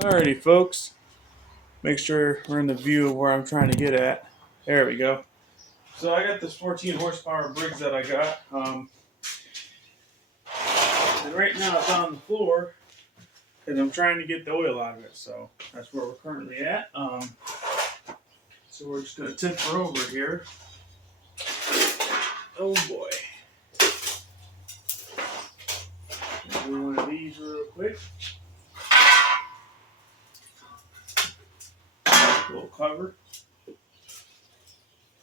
Alrighty, folks. Make sure we're in the view of where I'm trying to get at. There we go. So I got this 14 horsepower Briggs that I got, and right now it's on the floor because I'm trying to get the oil out of it. So that's where we're currently at. So we're just gonna tip her over here. Oh boy. Do one of these real quick. A little cover.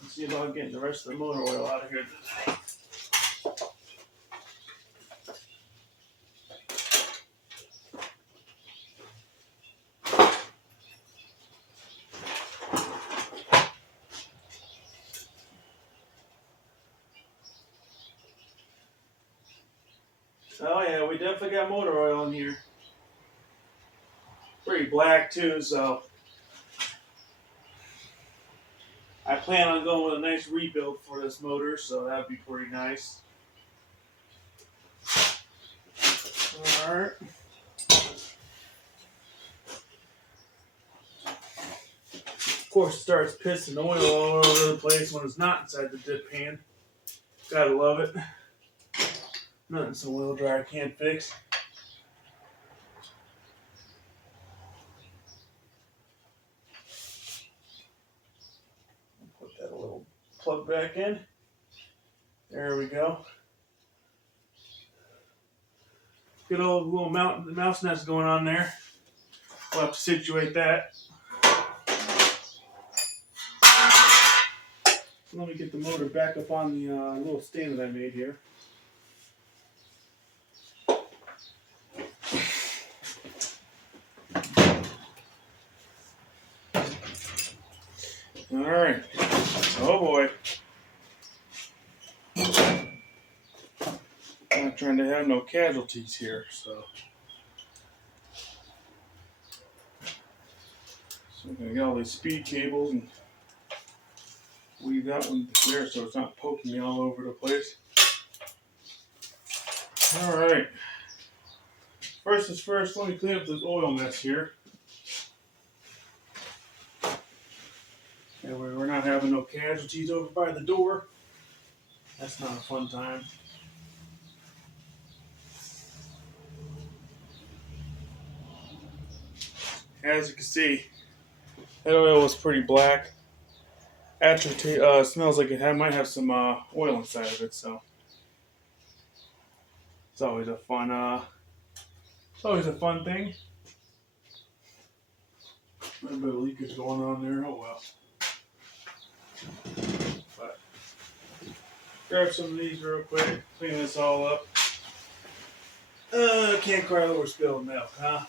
Let's see about getting the rest of the motor oil out of here today. Oh yeah, we definitely got motor oil in here. Pretty black too, so I plan on going with a nice rebuild for this motor, so that'd be pretty nice. Alright. Of course, it starts pissing oil all over the place when it's not inside the dip pan. Gotta love it. Nothing some oil dryer can't fix. Put that little plug back in. There we go. Good old little mouse nest going on there. We'll have to situate that. Let me get the motor back up on the little stand that I made here. Alright. Oh boy. I'm not trying to have no casualties here, so I'm going to get all these speed cables and weave that one there so it's not poking me all over the place. Alright. First is first, let me clean up this oil mess here. That way we're not having no casualties over by the door. That's not a fun time. As you can see, that oil was pretty black. Actually, smells like it might have some oil inside of it, so it's always a fun thing. A little bit of leakage going on there. Oh well. But grab some of these real quick, clean this all up. Can't cry over spilled milk, huh?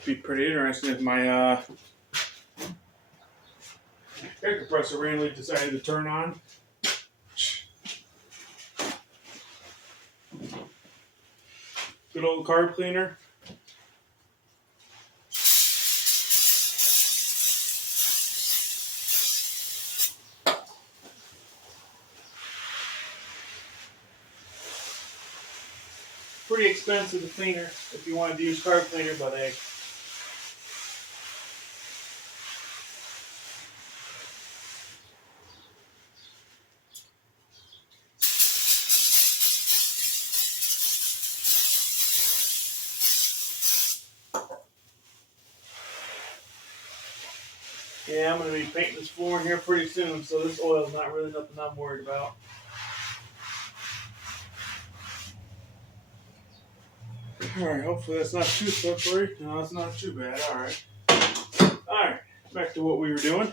It'd be pretty interesting if my air compressor randomly decided to turn on. Good old carb cleaner. Pretty expensive to cleaner if you wanted to use carb cleaner, but hey. Yeah, I'm going to be painting this floor in here pretty soon, so this oil is not really nothing I'm worried about. Alright, hopefully that's not too slippery. No, it's not too bad. Alright. Alright, back to what we were doing.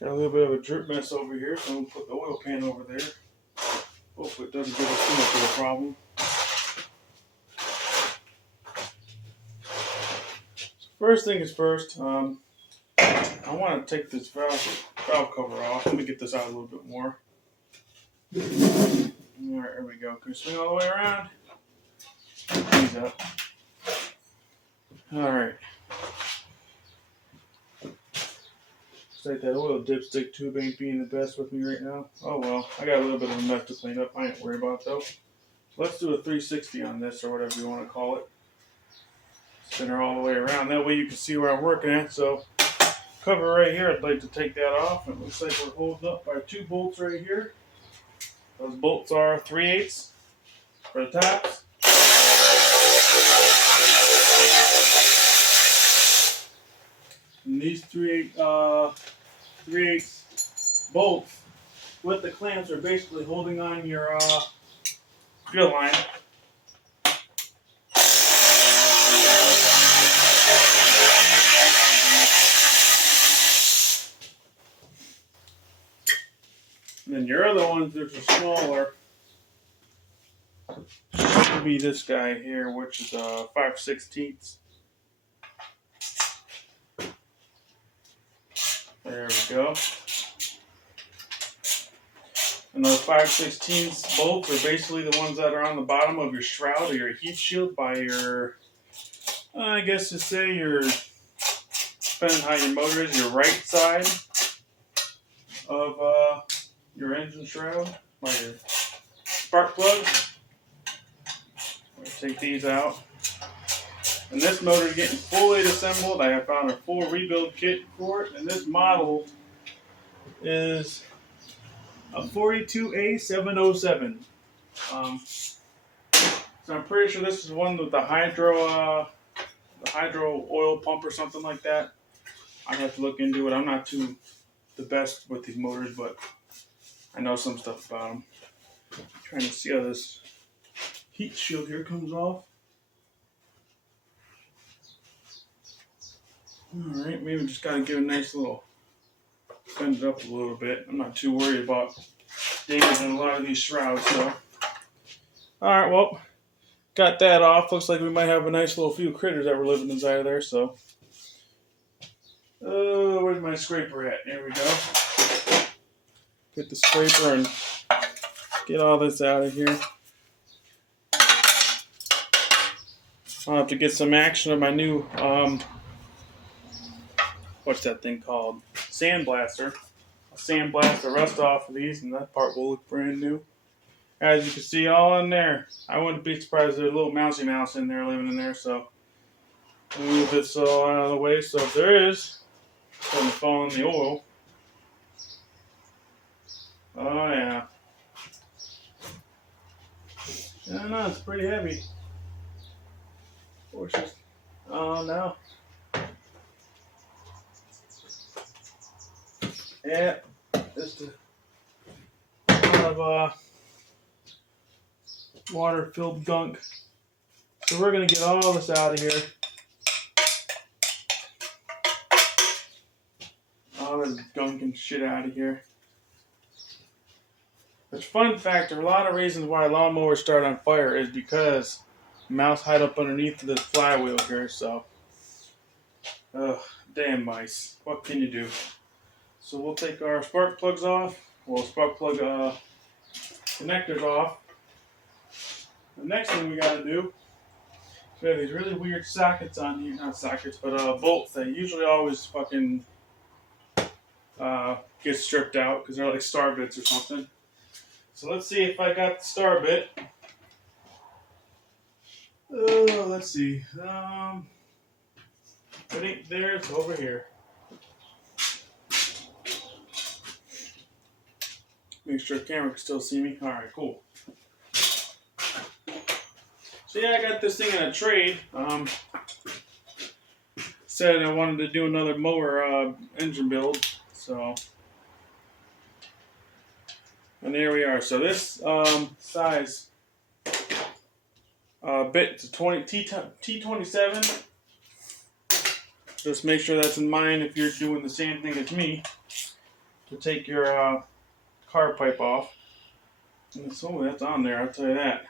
Got a little bit of a drip mess over here, so I'm going to put the oil pan over there. Hopefully it doesn't give us too much of a problem. First thing is first, I want to take this valve cover off. Let me get this out a little bit more. Alright, there we go. Can we swing all the way around? These up. Alright. Looks like that oil dipstick tube ain't being the best with me right now. Oh well, I got a little bit of a mess to clean up. I ain't worried about it though. Let's do a 360 on this, or whatever you want to call it. Spin her all the way around. That way you can see where I'm working at. So, cover right here, I'd like to take that off. It looks like we're holding up by 2 bolts right here. Those bolts are 3/8 for the tops. And these 3/8 bolts with the clamps are basically holding on your fuel line. And then your other ones, which are smaller, should be this guy here, which is 5/16. There we go. And those 5/16 bolts are basically the ones that are on the bottom of your shroud or your heat shield by your, I guess to say your, depending on how your motor is, your right side of your engine shroud by your spark plug. Take these out. And this motor is getting fully assembled. I have found a full rebuild kit for it. And this model is a 42A707. So I'm pretty sure this is one with the hydro oil pump or something like that. I have to look into it. I'm not too the best with these motors, but I know some stuff about them. I'm trying to see how this heat shield here comes off. Alright, maybe just gotta give a nice little bend it up a little bit. I'm not too worried about damaging a lot of these shrouds, so. Alright, well, got that off. Looks like we might have a nice little few critters that were living inside of there, so. Where's my scraper at? There we go. Get the scraper and get all this out of here. I'll have to get some action of my new, what's that thing called? Sandblaster. I'll sandblast the rust off of these, and that part will look brand new. As you can see, all in there. I wouldn't be surprised if there's a little mousy mouse in there living in there, so we'll move this all out of the way. So if there is, it's going to fall in the oil. Oh yeah. I don't know, it's pretty heavy. Oh no. Yeah, just a lot of water-filled gunk. So we're gonna get all this out of here. All this gunk and shit out of here. But fun fact, there are a lot of reasons why lawnmowers start on fire is because mouse hide up underneath this flywheel here. So, damn mice. What can you do? So we'll take our spark plugs off. Well, spark plug connectors off. The next thing we gotta do is we have these really weird sockets on here. Not sockets, but bolts that usually always fucking get stripped out because they're like star bits or something. So let's see if I got the star bit. Let's see. It ain't there, it's over here. Make sure the camera can still see me. Alright, cool. So yeah, I got this thing in a trade. Said I wanted to do another mower engine build. So, and there we are. So this size bit, it's a T27. Just make sure that's in mind if you're doing the same thing as me. To take your carb pipe off. And so that's on there, I'll tell you that.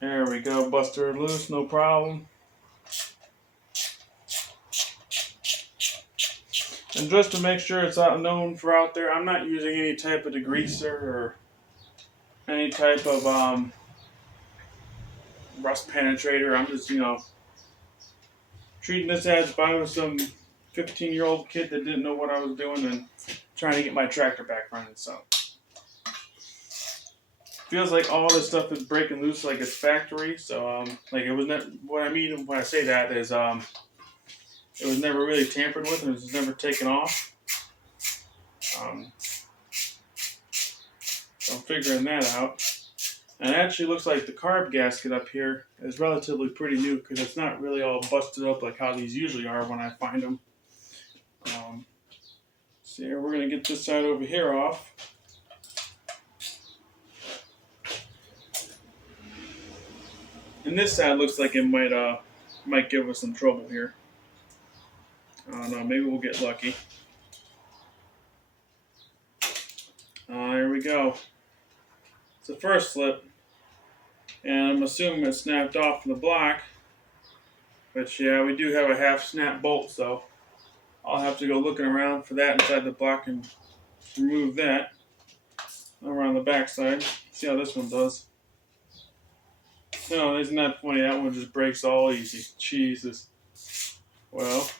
There we go, buster it loose, no problem. And just to make sure it's known for out there, I'm not using any type of degreaser or any type of rust penetrator. I'm just, treating this as if I was some 15-year-old kid that didn't know what I was doing and trying to get my tractor back running. So feels like all this stuff is breaking loose like it's factory. So like it was not. What I mean when I say that is it was never really tampered with and it was never taken off. Um, so I'm figuring that out. And it actually looks like the carb gasket up here is relatively pretty new because it's not really all busted up like how these usually are when I find them. So here, we're going to get this side over here off. And this side looks like it might give us some trouble here. I don't know, maybe we'll get lucky. Here we go. It's the first slip. And I'm assuming it snapped off from the block. But yeah, we do have a half snap bolt, so I'll have to go looking around for that inside the block and remove that around the back side. See how this one does. No, isn't that funny? That one just breaks all easy. Jesus. Well,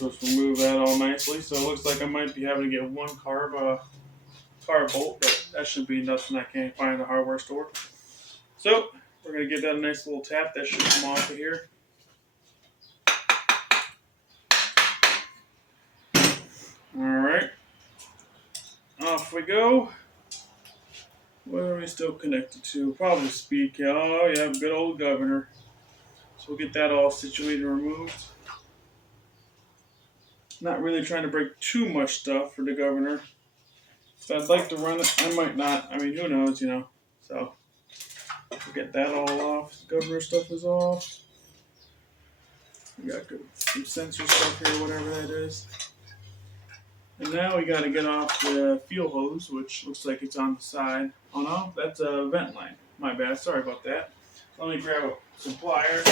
we'll just remove that all nicely. So it looks like I might be having to get one carb bolt, but that should be nothing I can't find in the hardware store. So we're going to give that a nice little tap. That should come off of here. Alright. Off we go. Where are we still connected to? Probably speed cap. Oh yeah, good old governor. So we'll get that all situated and removed. Not really trying to break too much stuff for the governor. If I'd like to run it, I might not. I mean, who knows, So we'll get that all off. The governor stuff is off. We got some sensor stuff here, whatever that is. And now we got to get off the fuel hose, which looks like it's on the side. Oh no, that's a vent line. My bad. Sorry about that. Let me grab some pliers.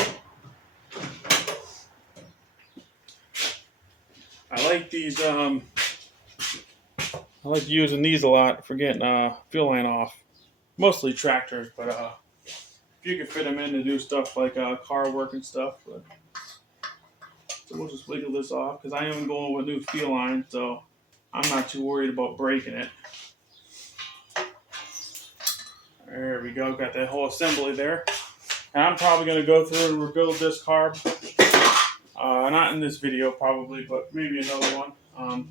I like these. I like using these a lot for getting fuel line off. Mostly tractors, but if you can fit them in to do stuff like car work and stuff. But so we'll just wiggle this off because I am going with new fuel line, so I'm not too worried about breaking it. There we go. Got that whole assembly there. And I'm probably going to go through and rebuild this carb. Not in this video probably, but maybe another one.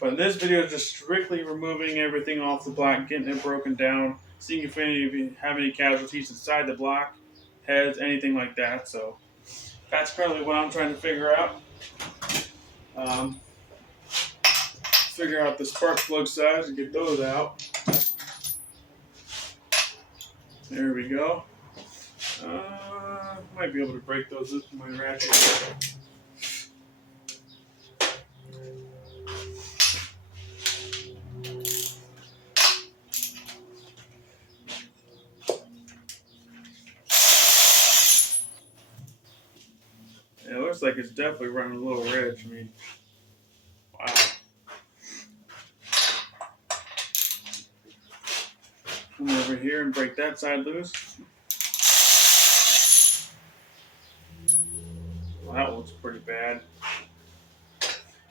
But this video is just strictly removing everything off the block, getting it broken down, seeing if any of you have any casualties inside the block, heads, anything like that. So that's currently what I'm trying to figure out. Figure out the spark plug size and get those out. There we go. Might be able to break those with my ratchet. Yeah, it looks like it's definitely running a little ridge. I mean, wow. Come over here and break that side loose. Well, that looks pretty bad.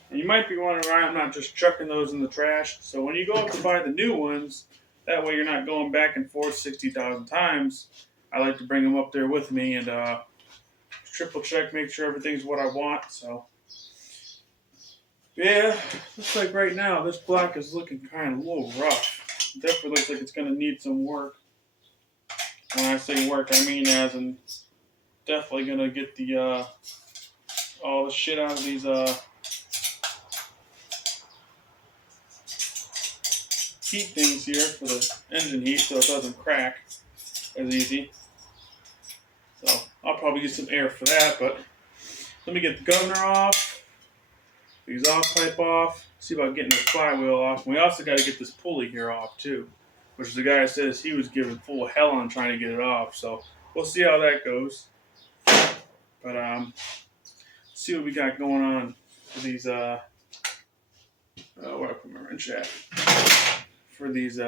And you might be wondering why I'm not just chucking those in the trash. So when you go up to buy the new ones, that way you're not going back and forth 60,000 times. I like to bring them up there with me and triple check, make sure everything's what I want. So yeah, looks like right now this block is looking kind of a little rough. It definitely looks like it's going to need some work. When I say work, I mean as in definitely going to get the all the shit out of these heat things here for the engine heat so it doesn't crack as easy. So I'll probably get some air for that, but let me get the governor off, the exhaust pipe off, see about getting the flywheel off. And we also got to get this pulley here off too, which the guy says he was giving full hell on trying to get it off. So we'll see how that goes. But see what we got going on for these where I put my wrench at. For these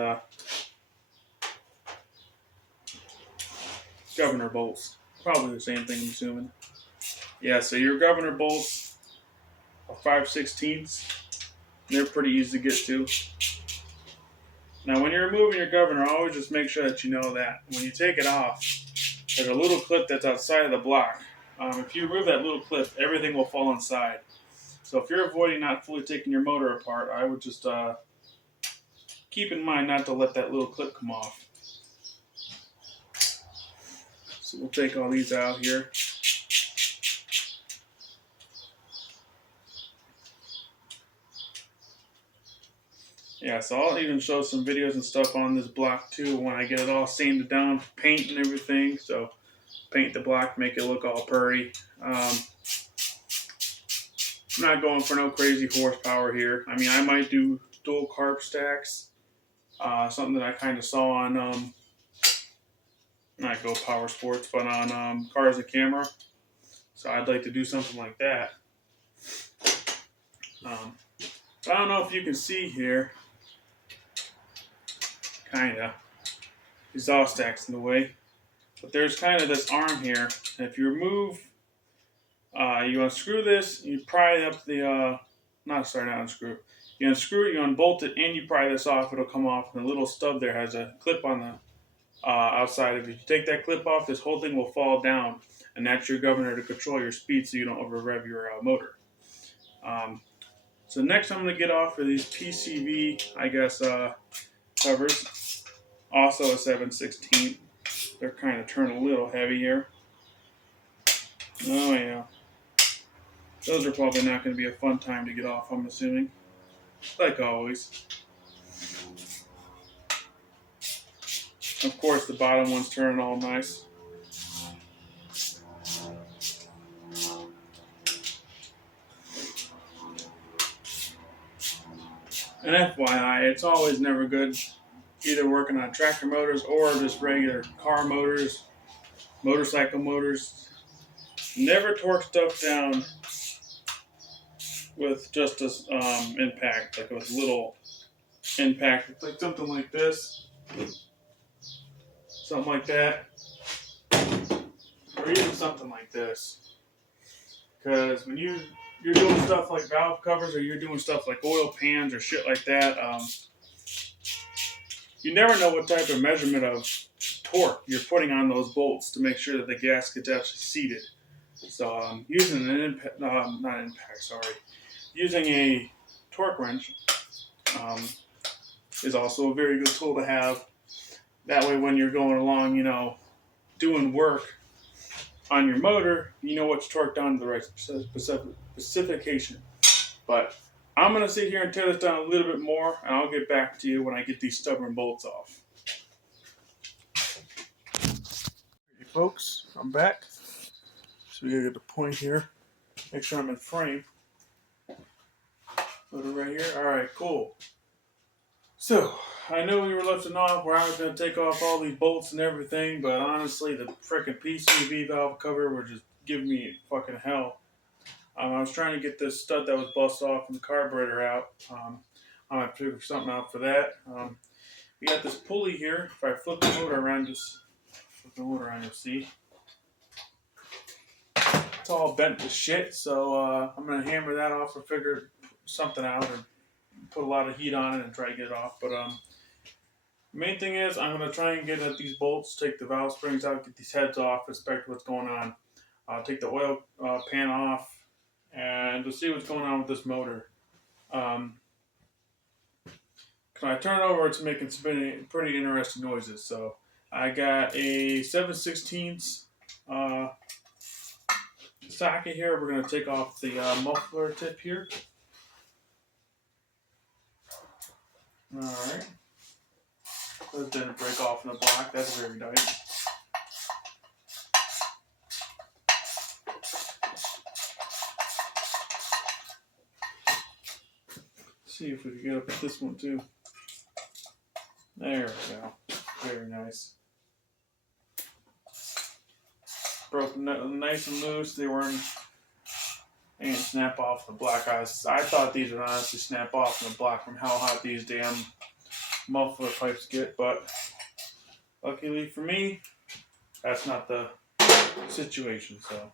governor bolts. Probably the same thing, I'm assuming. Yeah, so your governor bolts are 5/16. They're pretty easy to get to. Now, when you're removing your governor, always just make sure that you know that when you take it off, there's a little clip that's outside of the block. If you remove that little clip, everything will fall inside. So if you're avoiding not fully taking your motor apart, I would just keep in mind not to let that little clip come off. So we'll take all these out here. Yeah, so I'll even show some videos and stuff on this block too when I get it all sanded down, paint and everything. So paint the block, make it look all pretty. I'm not going for no crazy horsepower here. I mean, I might do dual carb stacks, something that I kind of saw on, not Go Power Sports, but on Cars and Camera. So I'd like to do something like that. I don't know if you can see here, kind of, exhaust stacks in the way. But there's kind of this arm here. And if you remove, you unscrew this, you pry up the, not unscrew. You unscrew it, you unbolt it, and you pry this off, it'll come off. And the little stub there has a clip on the outside of it. If you take that clip off, this whole thing will fall down. And that's your governor to control your speed so you don't over rev your motor. So next I'm going to get off of these PCV, I guess, covers. Also a 7/16. They're kind of turned a little heavy here. Oh yeah. Those are probably not going to be a fun time to get off, I'm assuming. Like always. Of course, the bottom one's turning all nice. And FYI, it's always never good either working on tractor motors or just regular car motors, motorcycle motors. Never torque stuff down with just a impact, like with little impact. It's like something like this, something like that, or even something like this. Because when you're doing stuff like valve covers or you're doing stuff like oil pans or shit like that, you never know what type of measurement of torque you're putting on those bolts to make sure that the gasket's actually seated. So using an using a torque wrench is also a very good tool to have. That way when you're going along, doing work on your motor, you know what's torqued down to the right specification. But I'm going to sit here and tear this down a little bit more, and I'll get back to you when I get these stubborn bolts off. Hey folks, I'm back. So we gotta get the point here. Make sure I'm in frame. Put it right here. Alright, cool. So, I know we were lifting off where I was going to take off all these bolts and everything, but honestly, the frickin' PCV valve cover were just giving me fucking hell. I was trying to get this stud that was busted off from the carburetor out. I'm going to figure something out for that. We got this pulley here. If I flip the motor around, you'll see. It's all bent to shit, so I'm going to hammer that off or figure something out or put a lot of heat on it and try to get it off. But the main thing is I'm going to try and get at these bolts, take the valve springs out, get these heads off, inspect what's going on. Take the oil pan off and to see what's going on with this motor. When I turn it over, it's making some pretty interesting noises. So I got a 7/16 socket here. We're going to take off the muffler tip here. Alright. Those didn't break off in the block. That's very nice. See if we can get up with this one too. There we go. Very nice. Broke nice and loose. They didn't snap off the block. I thought these would honestly snap off in the block from how hot these damn muffler pipes get, but luckily for me, that's not the situation. So,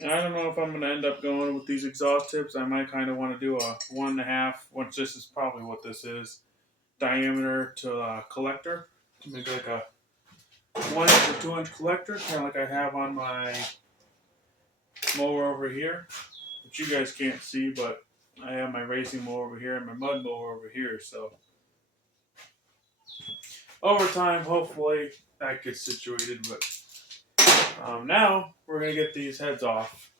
and I don't know if I'm going to end up going with these exhaust tips. I might kind of want to do a 1.5, which this is probably what this is, diameter to collector, to make like a 1 inch or 2 inch collector, kind of like I have on my mower over here, which you guys can't see, but I have my racing mower over here and my mud mower over here. So over time, hopefully that gets situated. But now we're gonna get these heads off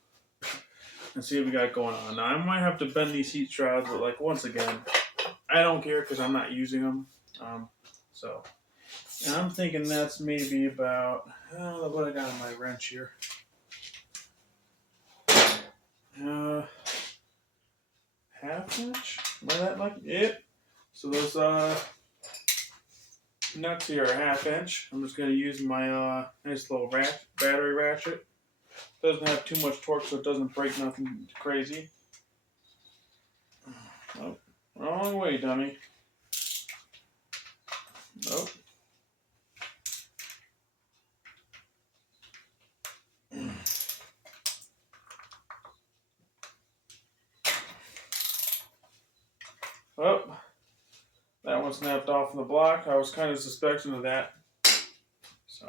and see what we got going on. Now I might have to bend these heat shrouds, but like once again, I don't care because I'm not using them. So, and I'm thinking that's maybe about what I got on my wrench here. Half inch? Am I that lucky? Yep. So those nuts here are 1/2 inch. I'm just going to use my nice little battery ratchet. Doesn't have too much torque, so it doesn't break nothing crazy. Oh, wrong way, dummy. Nope. Oh, that one snapped off in the block. I was kind of suspecting of that. So,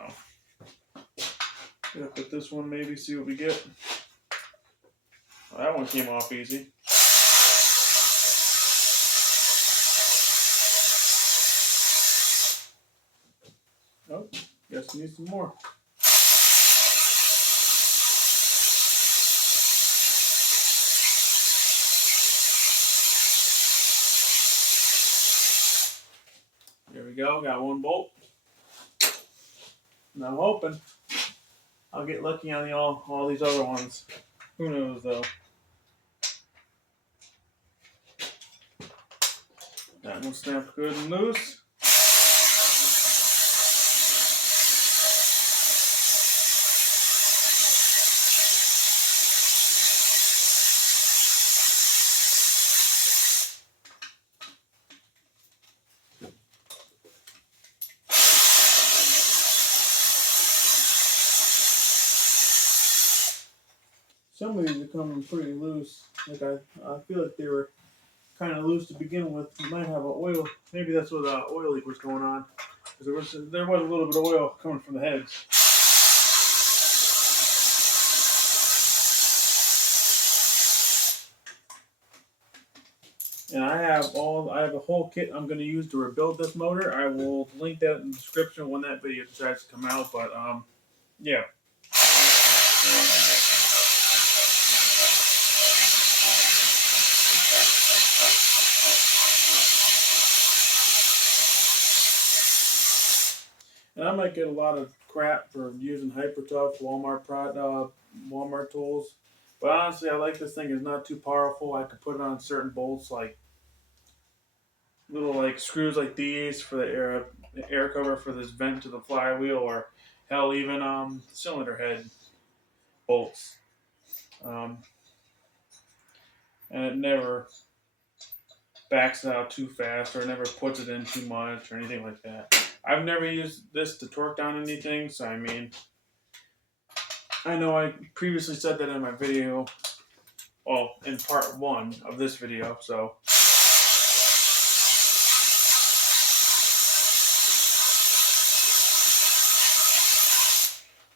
gonna put this one maybe, see what we get. Well, that one came off easy. Oh, guess we need some more. There we go, got one bolt. And I'm hoping I'll get lucky on all these other ones. Who knows though? That one snapped good and loose. Some of these are coming pretty loose. Like I feel like they were kind of loose to begin with. You might have an oil. Maybe that's what the oil leak was going on. Because there was a little bit of oil coming from the heads. And I have a whole kit I'm going to use to rebuild this motor. I will link that in the description when that video decides to come out. But yeah. And I might get a lot of crap for using HyperTough Walmart tools. But honestly, I like this thing. It's not too powerful. I could put it on certain bolts, like little like screws like these for the air cover for this vent to the flywheel, or hell, even cylinder head bolts. And it never backs it out too fast, or never puts it in too much, or anything like that. I've never used this to torque down anything, so I mean, I know I previously said that in my video, well, in part 1 of this video, so.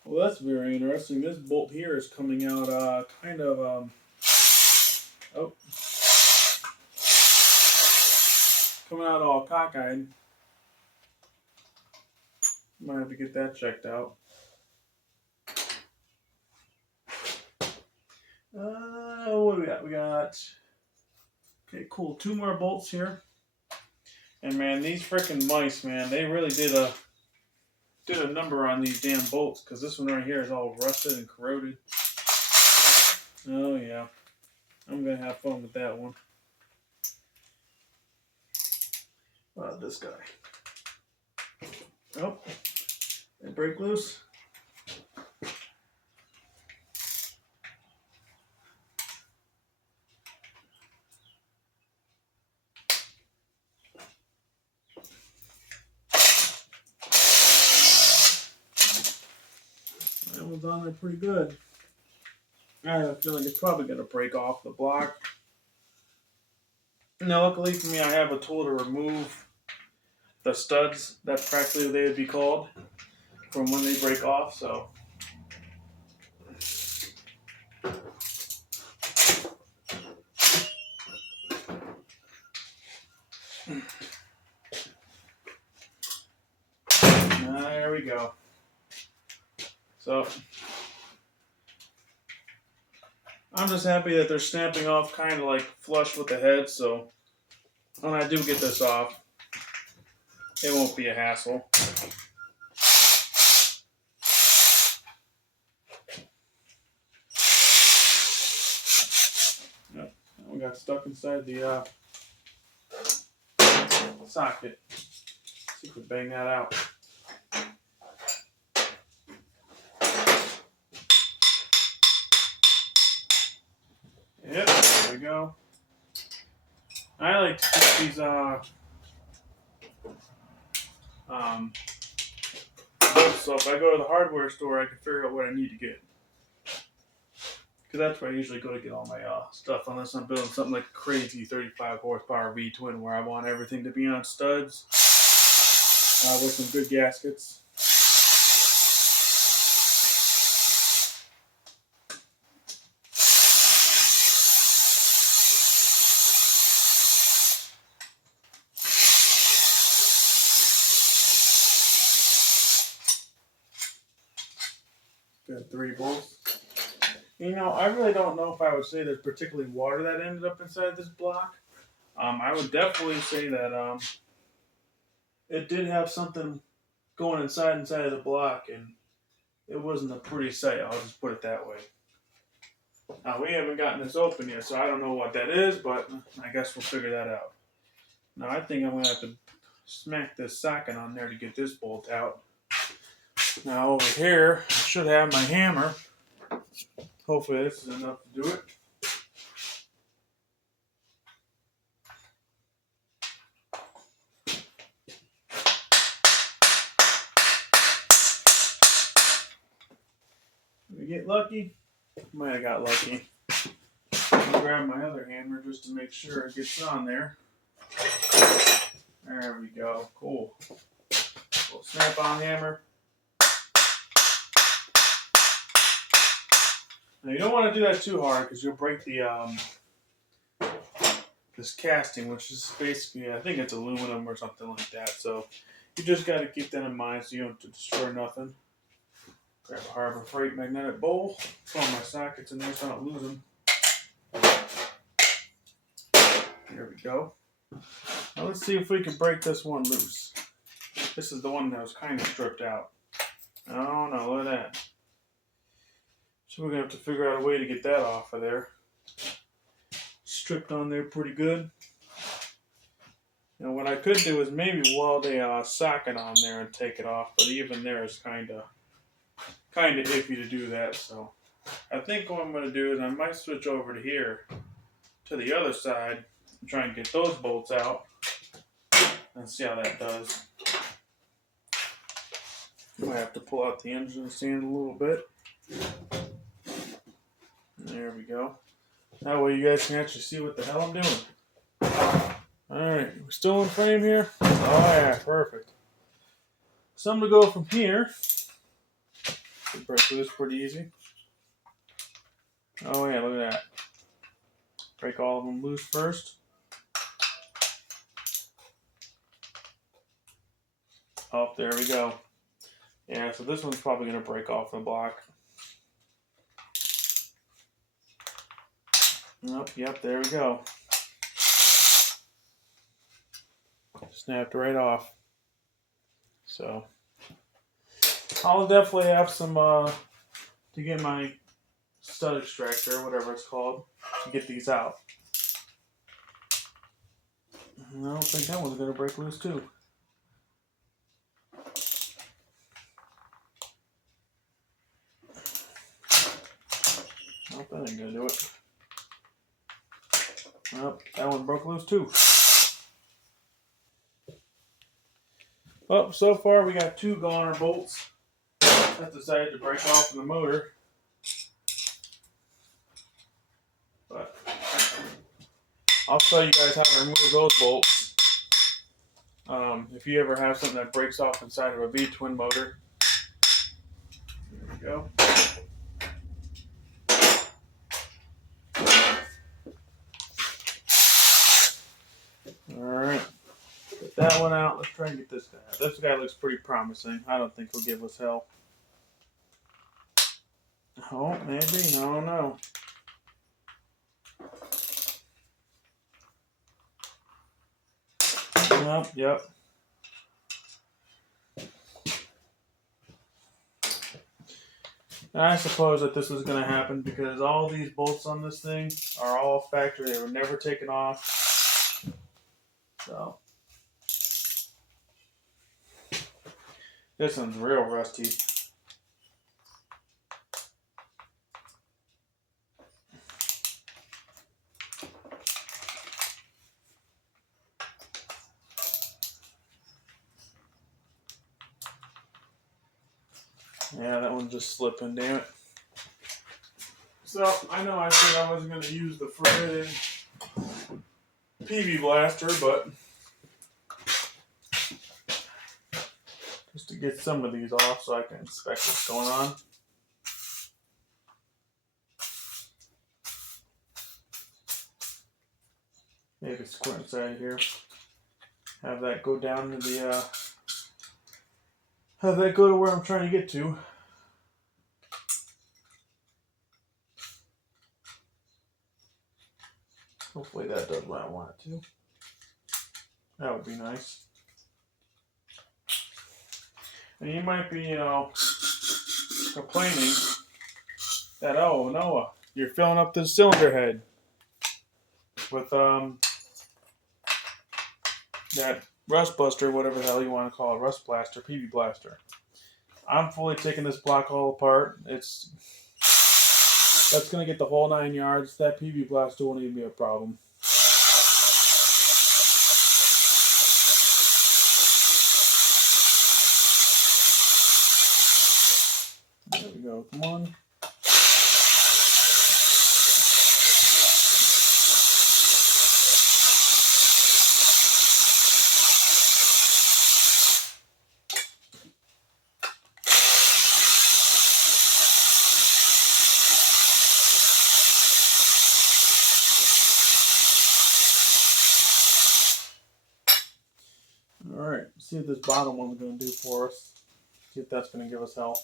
Well, that's very interesting. This bolt here is coming out kind of, coming out all cockeyed. Might have to get that checked out. What do we got? We got, okay, cool, 2 more bolts here. And man, these freaking mice, man, they really did a number on these damn bolts, because this one right here is all rusted and corroded. Oh yeah, I'm gonna have fun with that one. This guy. Oh, they break loose. holds on there pretty good. I have a feeling it's probably going to break off the block. Now, luckily for me, I have a tool to remove the studs, that's practically what they would be called, from when they break off, so. There we go. So, I'm just happy that they're snapping off kind of like flush with the head, so when I do get this off, it won't be a hassle. Yep, we got stuck inside the socket. Let's see if we bang that out. Yep, there we go. I like to keep these bolts, so if I go to the hardware store, I can figure out what I need to get. Because that's where I usually go to get all my stuff, unless I'm building something like a crazy 35 horsepower vtwin where I want everything to be on studs with some good gaskets. Got 3 bolts. You know, I really don't know if I would say there's particularly water that ended up inside this block. I would definitely say that it did have something going inside of the block, and it wasn't a pretty sight. I'll just put it that way. Now, we haven't gotten this open yet, so I don't know what that is, but I guess we'll figure that out. Now, I think I'm going to have to smack this socket on there to get this bolt out. Now, over here, I should have my hammer. Hopefully this is enough to do it. Did we get lucky? Might have got lucky. I'll grab my other hammer just to make sure it gets on there. There we go. Cool. Little snap-on hammer. Now you don't want to do that too hard because you'll break the this casting, which is basically, I think it's aluminum or something like that. So you just got to keep that in mind so you don't destroy nothing. Grab a Harbor Freight magnetic bowl. Put all my sockets in there so I don't lose them. There we go. Now let's see if we can break this one loose. This is the one that was kind of stripped out. Oh no, look at that. So we're going to have to figure out a way to get that off of there. Stripped on there pretty good. Now what I could do is maybe weld a socket on there and take it off, but even there is kind of iffy to do that. So I think what I'm going to do is I might switch over to here to the other side and try and get those bolts out and see how that does. Might have to pull out the engine stand a little bit. There we go. That way you guys can actually see what the hell I'm doing. Alright, we're still in frame here? Oh yeah, perfect. So I'm going to go from here. Break loose pretty easy. Oh yeah, look at that. Break all of them loose first. Oh, there we go. Yeah, so this one's probably going to break off the block. Yep, there we go. Snapped right off. So I'll definitely have some to get my stud extractor, whatever it's called, to get these out. I don't think that one's going to break loose too. Nope, that ain't going to do it. Well, that one broke loose too. Well, so far we got 2 goner bolts. that decided to break off in the motor. But I'll show you guys how to remove those bolts. If you ever have something that breaks off inside of a vtwin motor. There we go. Alright. Get that one out. Let's try and get this guy out. This guy looks pretty promising. I don't think he'll give us hell. Oh, maybe. I don't know. Yep. And I suppose that this was going to happen because all these bolts on this thing are all factory. They were never taken off. So this one's real rusty. Yeah, that one's just slipping, damn it. So, I know I said I wasn't going to use the forbidden PV blaster, but just to get some of these off so I can inspect what's going on. Maybe squint inside here. Have that go down to the, have that go to where I'm trying to get to. Hopefully that does what I want it to. That would be nice. And you might be, complaining that, oh, Noah, you're filling up this cylinder head with that rust buster, whatever the hell you want to call it, rust blaster, PV blaster. I'm fully taking this block all apart. That's going to get the whole 9 yards. That PV blaster won't even be a problem. There we go. Come on. Alright, see what this bottom one's going to do for us. See if that's going to give us help.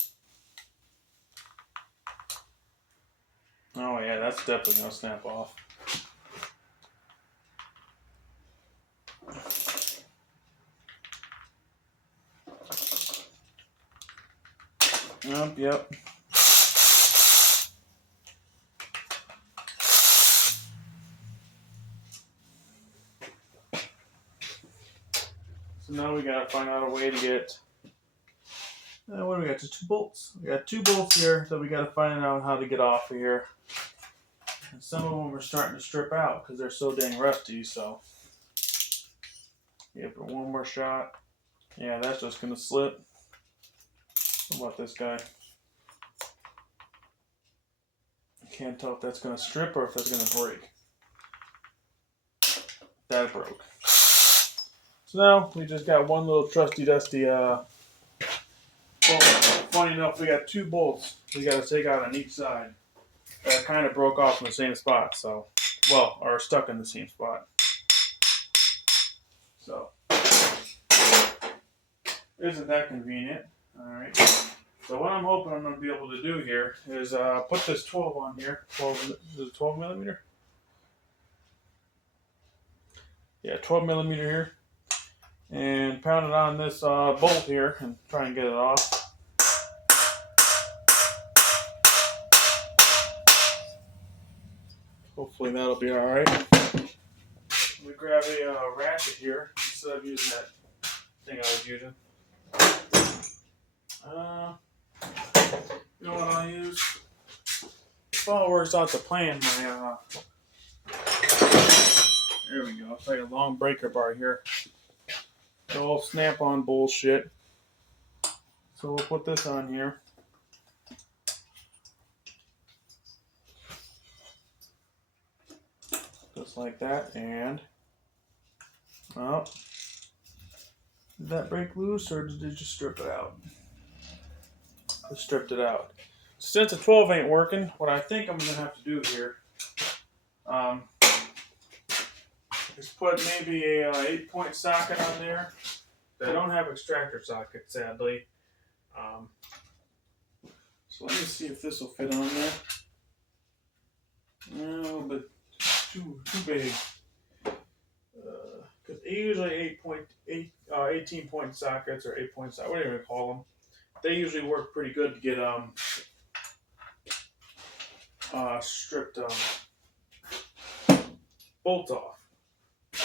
Oh yeah, that's definitely going to snap off. Yep. So now we gotta find out a way to get, what do we got, just 2 bolts? We got 2 bolts here that we gotta find out how to get off of here. And some of them are starting to strip out because they're so dang rusty, so. Give it one more shot. Yeah, that's just gonna slip. What about this guy? I can't tell if that's gonna strip or if that's gonna break. That broke. So now we just got one little trusty dusty, well, funny enough, we got 2 bolts we gotta take out on each side that kind of broke off in the same spot, so, well, are stuck in the same spot. So, isn't that convenient? Alright. So what I'm hoping I'm going to be able to do here is put this 12 on here. 12, is it 12 millimeter? Yeah, 12 millimeter here. And pound it on this bolt here and try and get it off. Hopefully that'll be alright. Let me grab a ratchet here instead of using that thing I was using. You know what I'll use? If all works out the plan, there we go. It's like a long breaker bar here. The old snap-on bullshit. So we'll put this on here. Just like that, and well, did that break loose or did it just strip it out? It stripped it out. Since a 12 ain't working, what I think I'm gonna have to do here is put maybe a 8-point socket on there. I don't have extractor sockets, sadly. So let me see if this will fit on there. No, but too big. Because usually 18-point sockets or 8-point sockets, whatever you call them, they usually work pretty good to get stripped bolts off. I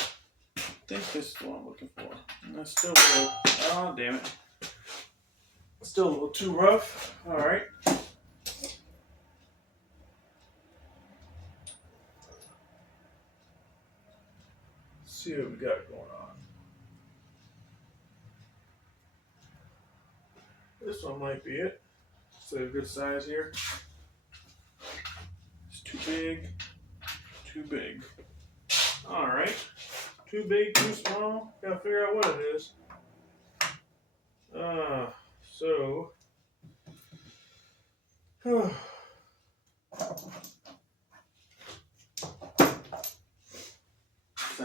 think this is what I'm looking for. And that's still a little, oh damn it. Still a little too rough. Alright. See what we got going on. This one might be it. It's a good size here. It's too big. Too big. Alright. Too big, too small. Gotta figure out what it is. So I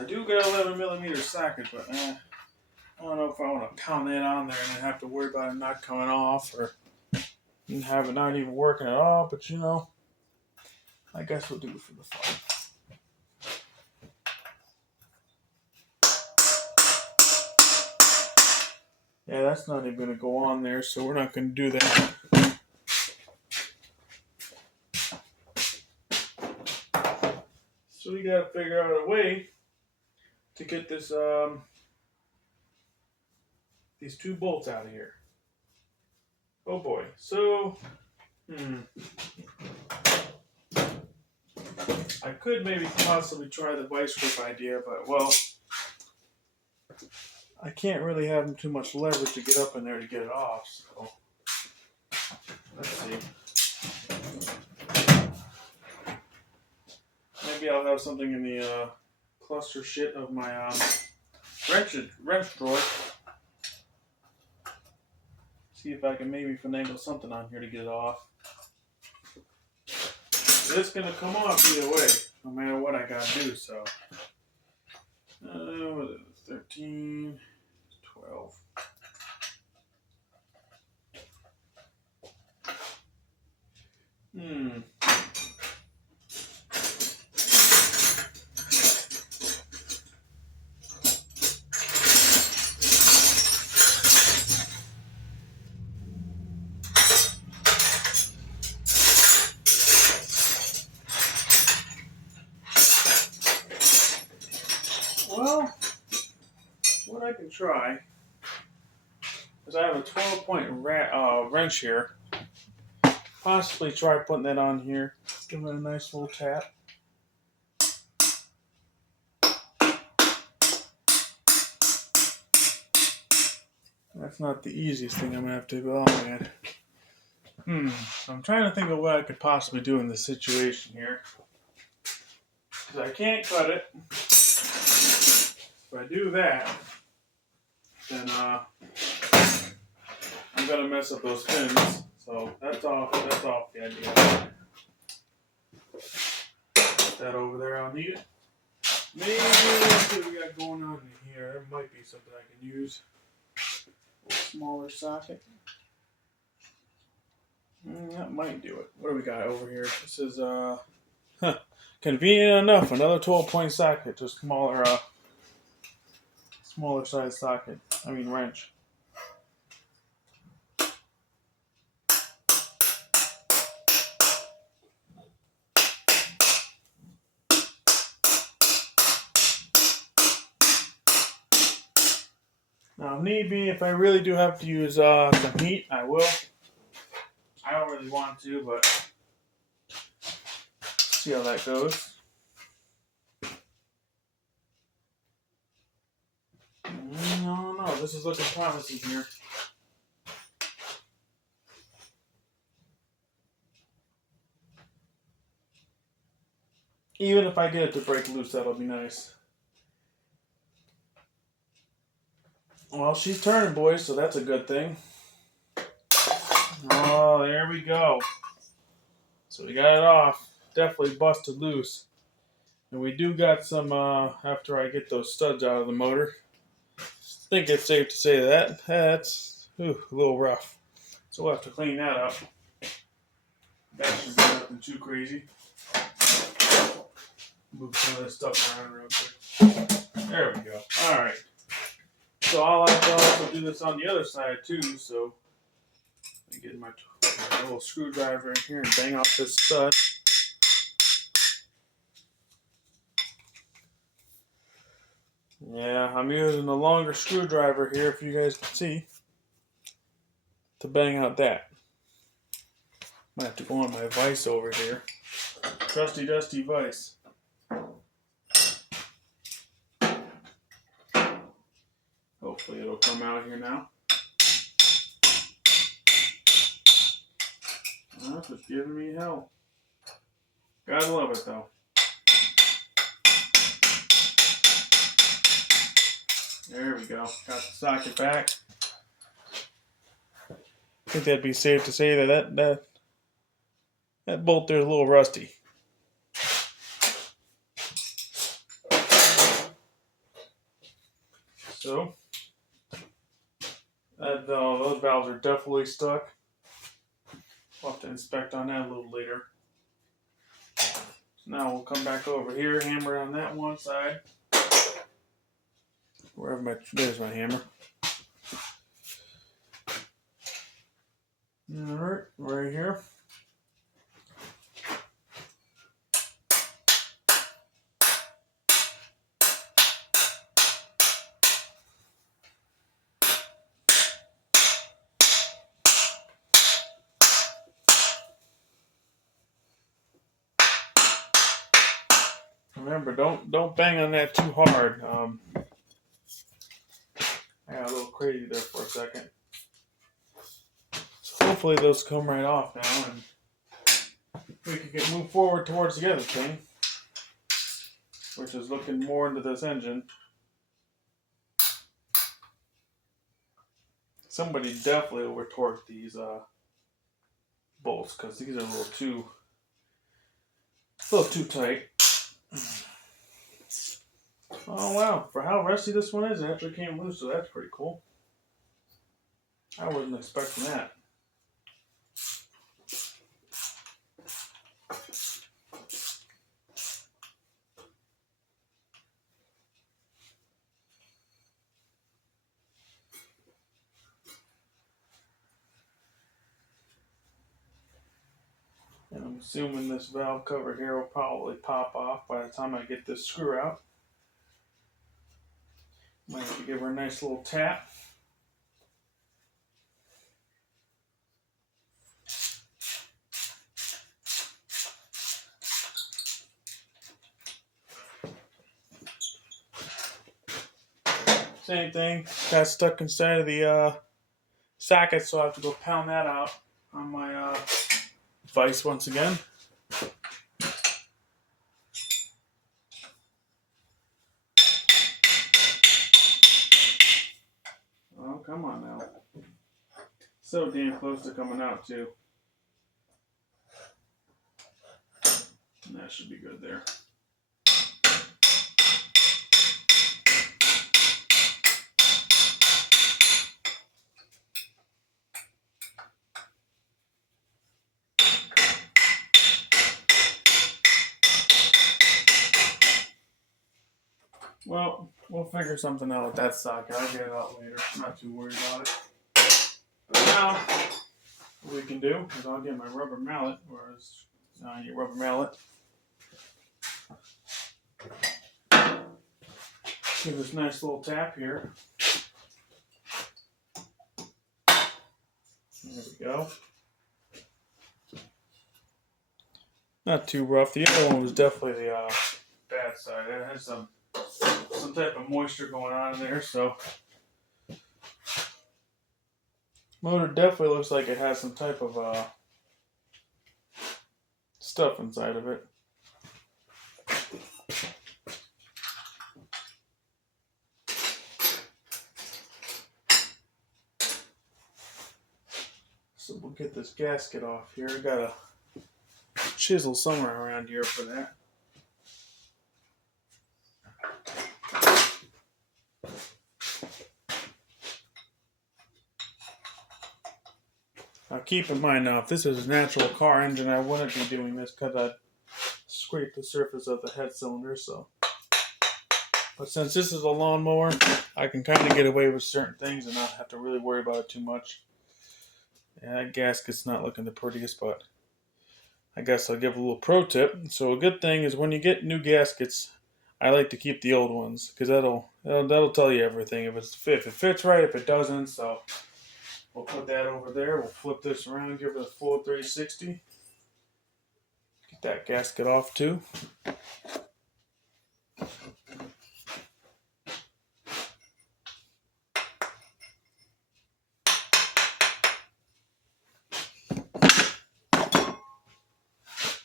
do got 11mm socket, but I don't know if I want to pound that on there and then have to worry about it not coming off or have it not even working at all. But you know, I guess we'll do it for the fun. Yeah, that's not even going to go on there, so we're not going to do that. So we got to figure out a way to get this these two bolts out of here. Oh boy. So I could maybe possibly try the vice grip idea, but well, I can't really have too much leverage to get up in there to get it off. So let's see. Maybe I'll have something in the cluster shit of my wrench drawer. See if I can maybe finagle something on here to get it off. It's gonna come off either way, no matter what I gotta do. So, what is it? 13, 12. Well, what I can try is I have a 12-point wrench here. Possibly try putting that on here. Give it a nice little tap. That's not the easiest thing I'm going to have to do. Oh, man. I'm trying to think of what I could possibly do in this situation here. Because I can't cut it. If I do that, then I'm going to mess up those pins. So that's off the idea. Put that over there, I'll need it. Maybe let's see what we got going on in here. There might be something I can use. A little smaller socket. That might do it. What do we got over here? This is convenient enough. Another 12-point socket, just smaller size socket. I mean wrench. Now, if need be, if I really do have to use some heat, I will. I don't really want to, but see how that goes. I don't know. This is looking promising here. Even if I get it to break loose, that'll be nice. Well, she's turning, boys, so that's a good thing. Oh, there we go. So we got it off. Definitely busted loose. And we do got some, after I get those studs out of the motor, I think it's safe to say that's a little rough. So we'll have to clean that up. That should be nothing too crazy. Move some of this stuff around real quick. There we go. Alright. So I'll have to also do this on the other side too, so I get my little screwdriver in here and bang out this stud. Yeah, I'm using a longer screwdriver here, if you guys can see, to bang out that. Might have to go on my vise over here. Trusty dusty vise. Hopefully it'll come out here now. That's just giving me hell. Gotta love it though. There we go. Got the socket back. I think that'd be safe to say that bolt there is a little rusty. So those valves are definitely stuck. We'll have to inspect on that a little later. So now we'll come back over here, hammer on that one side. There's my hammer. Alright, right here. Remember, don't bang on that too hard. I got a little crazy there for a second. So hopefully those come right off now, and we can move forward towards the other thing, which is looking more into this engine. Somebody definitely over torqued these bolts because these are a little too tight. Oh wow, for how rusty this one is, it actually came loose, so that's pretty cool. I wasn't expecting that. And I'm assuming this valve cover here will probably pop off by the time I get this screw out. Might have to give her a nice little tap. Same thing, got stuck inside of the socket, so I have to go pound that out on my vise once again. Oh, come on now. So damn close to coming out too. And that should be good there. Well, we'll figure something out with that socket. I'll get it out later. I'm not too worried about it. But now, what we can do is I'll get my rubber mallet, or your rubber mallet. Give this nice little tap here. There we go. Not too rough. The other one was definitely the bad side. It has some type of moisture going on in there, so motor definitely looks like it has some type of stuff inside of it. So we'll get this gasket off here. I got a chisel somewhere around here for that. Now keep in mind now, if this is a natural car engine, I wouldn't be doing this because I'd scrape the surface of the head cylinder. So, but since this is a lawnmower, I can kind of get away with certain things and not have to really worry about it too much. Yeah, that gasket's not looking the prettiest, but I guess I'll give a little pro tip. So a good thing is when you get new gaskets, I like to keep the old ones because that'll tell you everything if it fits right, if it doesn't. So we'll put that over there. We'll flip this around, give it a full 360. Get that gasket off too.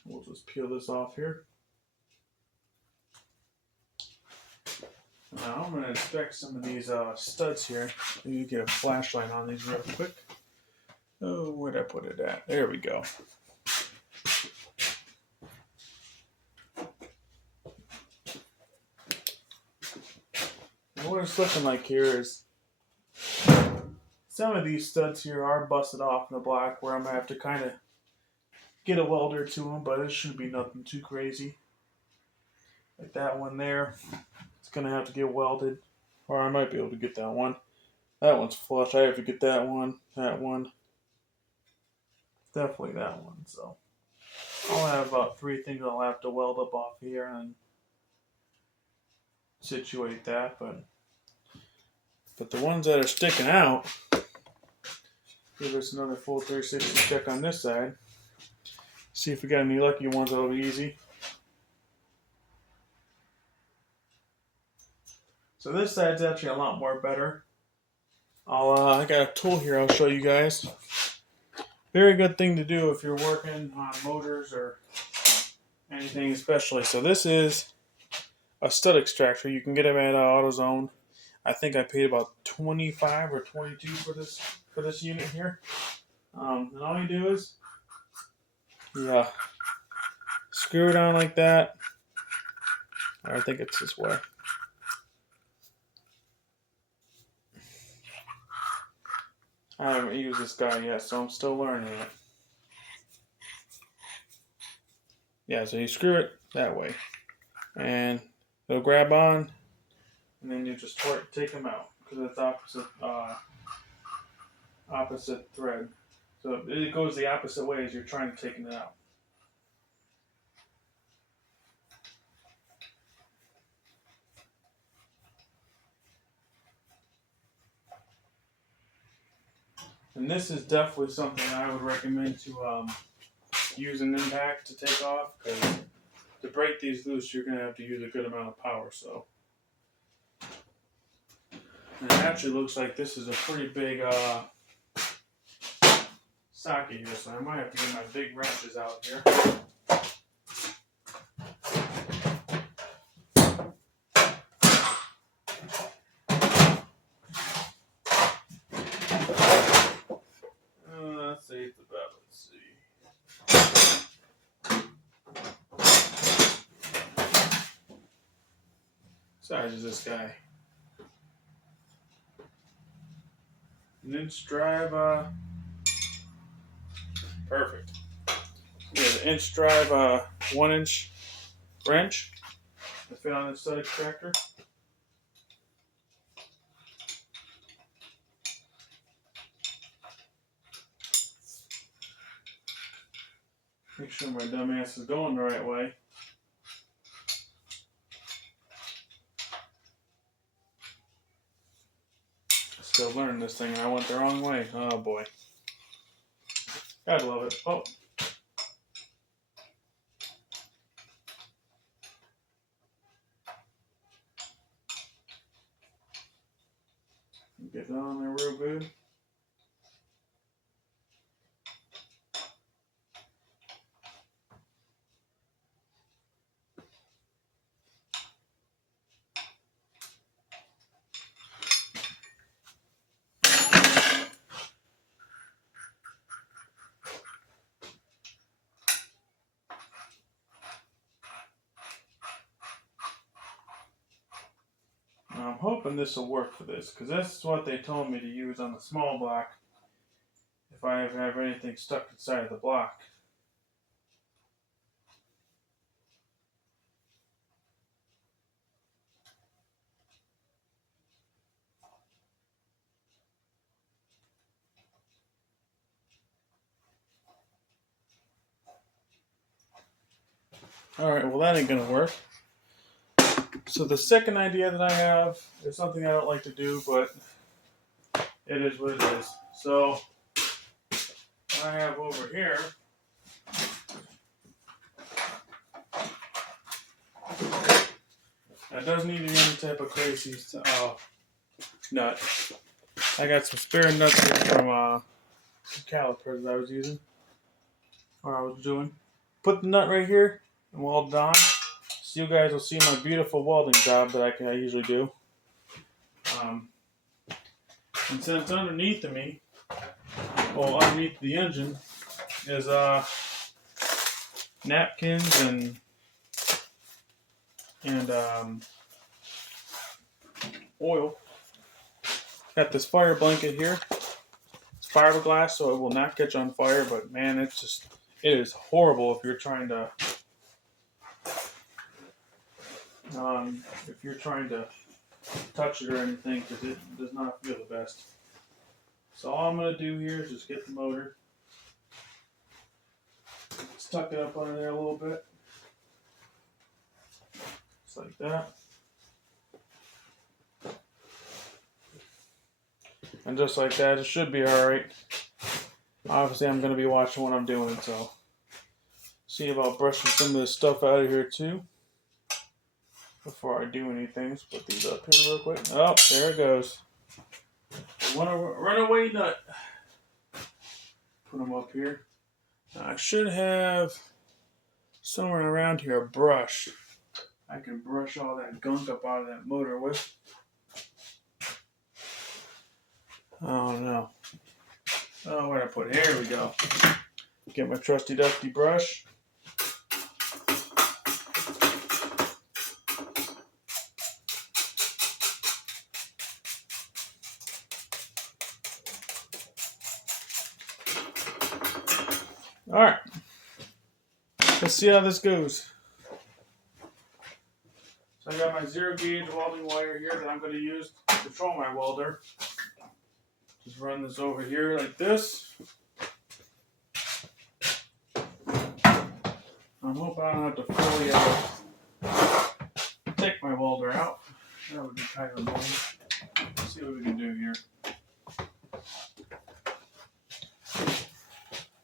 We'll just peel this off here. Now I'm going to inspect some of these studs here. Maybe get a flashlight on these real quick. Oh, where'd I put it at? There we go. Now what it's looking like here is some of these studs here are busted off in the black where I'm going to have to kind of get a welder to them, but it shouldn't be nothing too crazy. Like that one there, it's going to have to get welded, or I might be able to get that one. That one's flush. I have to get that one, definitely that one. So I'll have about 3 things I'll have to weld up off here and situate that, but the ones that are sticking out, give us another full 360 check on this side. See if we got any lucky ones that'll be easy. So this side's actually a lot more better. I got a tool here I'll show you guys. Very good thing to do if you're working on motors or anything especially. So this is a stud extractor. You can get them at AutoZone. I think I paid about $25 or $22 for this unit here. And all you do is screw it on like that. I think it's this way. I haven't used this guy yet, so I'm still learning it. Yeah, so you screw it that way. And it'll grab on, and then you just take them out, because it's opposite thread. So it goes the opposite way as you're trying to take it out. And this is definitely something I would recommend to use an impact to take off, because to break these loose, you're going to have to use a good amount of power. So, and it actually looks like this is a pretty big socket here, so I might have to get my big wrenches out here. Let's see, it's about, let's see. Size is this guy? 1-inch drive, perfect. We have an 1-inch drive, 1-inch wrench to fit on this stud extractor. Make sure my dumbass is going the right way. Still learning this thing and I went the wrong way. Oh boy. God love it. Oh. Get that on there real good. hoping this will work for this, because this is what they told me to use on the small block if I ever have anything stuck inside of the block. Alright, well that ain't gonna work. So the second idea that I have is something I don't like to do, but it is what it is. So I have over here that doesn't need any type of crazy nut. I got some spare nuts here from calipers that I was using, or I was doing. Put the nut right here and weld it on. So you guys will see my beautiful welding job that I usually do. And since underneath of me, well, underneath the engine is napkins and oil. Got this fire blanket here. It's fiberglass, so it will not catch on fire. But man, it is horrible if you're trying to touch it or anything, because it does not feel the best. So all I'm gonna do here is just get the motor, just tuck it up under there a little bit, just like that. And just like that, it should be alright. Obviously, I'm going to be watching what I'm doing, so see about brushing some of this stuff out of here too before I do anything. Let's put these up here real quick. Oh, there it goes. Runaway nut. Put them up here. Now, I should have somewhere around here a brush. I can brush all that gunk up out of that motor with. Oh no. Oh, where'd I put it? Here we go. Get my trusty dusty brush. Alright. Let's see how this goes. So I got my 0 gauge welding wire here that I'm going to use to control my welder. Just run this over here like this. I'm hoping I don't have to fully take my welder out. That would be kind of annoying. Let's see what we can do here.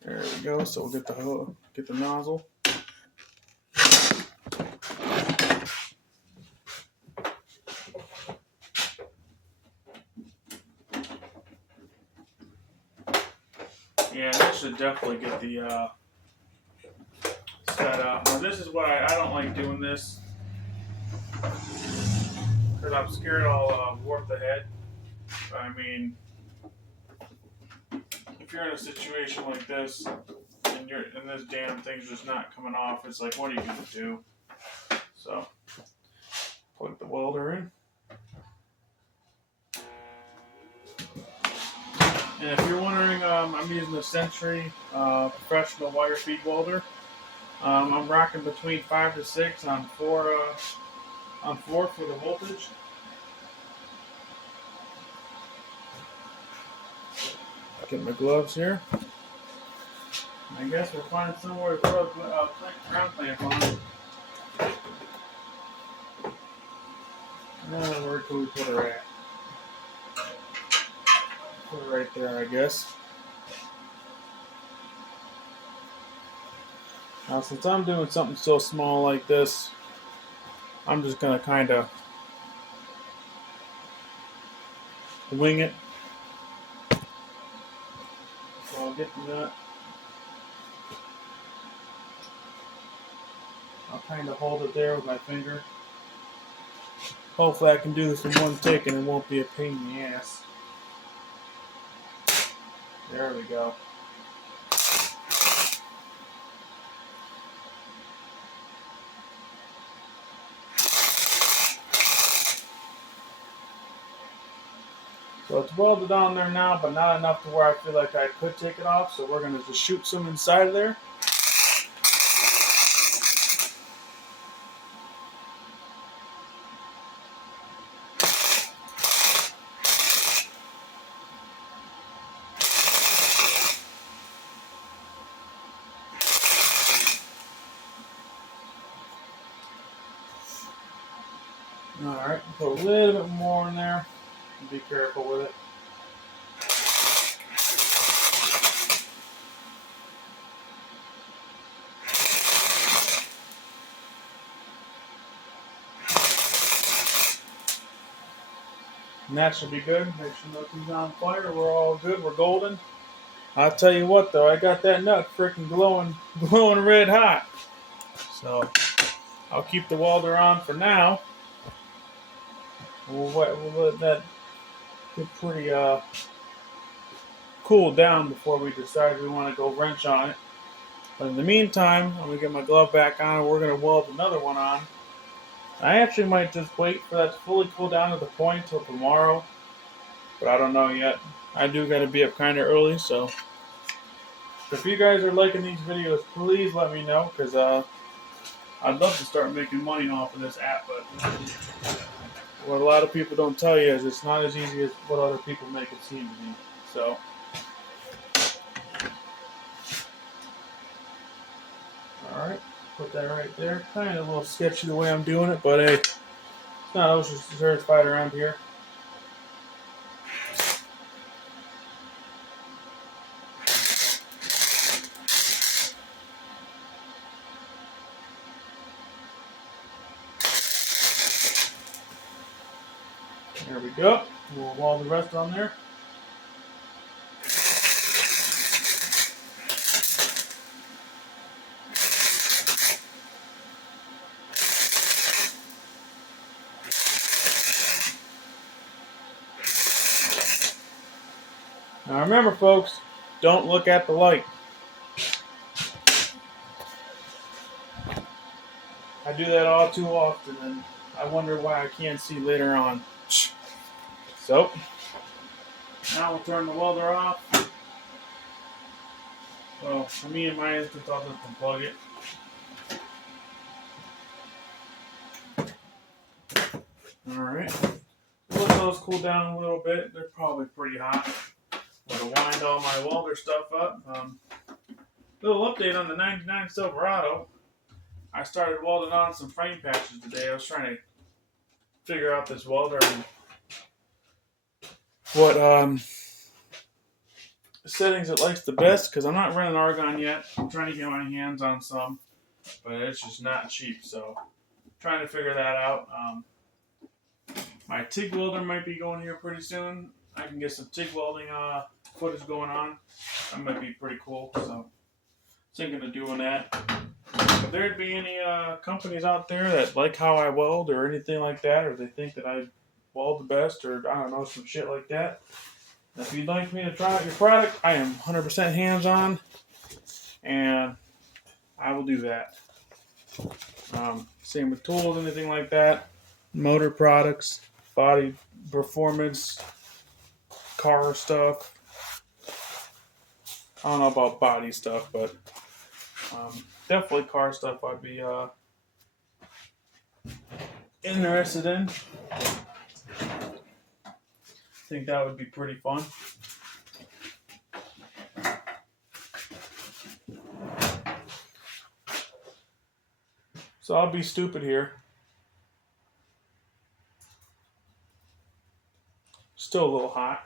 There we go. So we'll get the nozzle. Yeah, that should definitely get the set up. Now this is why I don't like doing this, because I'm scared I'll warp the head. I mean, if you're in a situation like this and this damn thing's just not coming off, it's like, what are you gonna do? So plug the welder in. And if you're wondering, I'm using the Century professional wire feed welder. I'm rocking between 5 to 6 on 4 for the voltage. Get my gloves here. I guess we'll find somewhere to throw a ground clamp on. Where can we put her at? Put it right there, I guess. Now, since I'm doing something so small like this, I'm just going to kind of wing it. So I'll get the nut. I'll kind of hold it there with my finger. Hopefully I can do this in one take and it won't be a pain in the ass. There we go. So it's welded on there now, but not enough to where I feel like I could take it off. So we're going to just shoot some inside of there. Alright, put a little bit more in there. Be careful with it. And that should be good. Make sure nothing's on fire. We're all good. We're golden. I'll tell you what, though, I got that nut freaking glowing red hot. So I'll keep the welder on for now. We'll let that get pretty cool down before we decide we want to go wrench on it. But in the meantime, I'm gonna get my glove back on and we're gonna weld another one on. I actually might just wait for that to fully cool down to the point till tomorrow, but I don't know yet. I do gotta be up kind of early, so if you guys are liking these videos, please let me know, because I'd love to start making money off of this app, but what a lot of people don't tell you is it's not as easy as what other people make it seem to be. So alright, put that right there. Kind of a little sketchy the way I'm doing it, but hey, it's not OSHA certified around here. There we go. We'll weld the rest on there. Now remember, folks, don't look at the light. I do that all too often, and I wonder why I can't see later on. So, now we'll turn the welder off. Well, for me, in my instance, I'll just unplug it. Alright. Let those cool down a little bit. They're probably pretty hot. I'm going to wind all my welder stuff up. Little update on the 99 Silverado. I started welding on some frame patches today. I was trying to figure out this welder and what settings it likes the best, because I'm not running argon yet. I'm trying to get my hands on some, but it's just not cheap, so I'm trying to figure that out. My TIG welder might be going here pretty soon. I can get some TIG welding footage going on. That might be pretty cool, so thinking of doing that. If there'd be any companies out there that like how I weld or anything like that, or they think that I weld the best, or I don't know, some shit like that, if you'd like me to try out your product, I am 100% hands-on, and I will do that. Same with tools, anything like that, motor products, body performance, car stuff. I don't know about body stuff, but definitely car stuff I'd be interested in. I think that would be pretty fun. So I'll be stupid here. Still a little hot.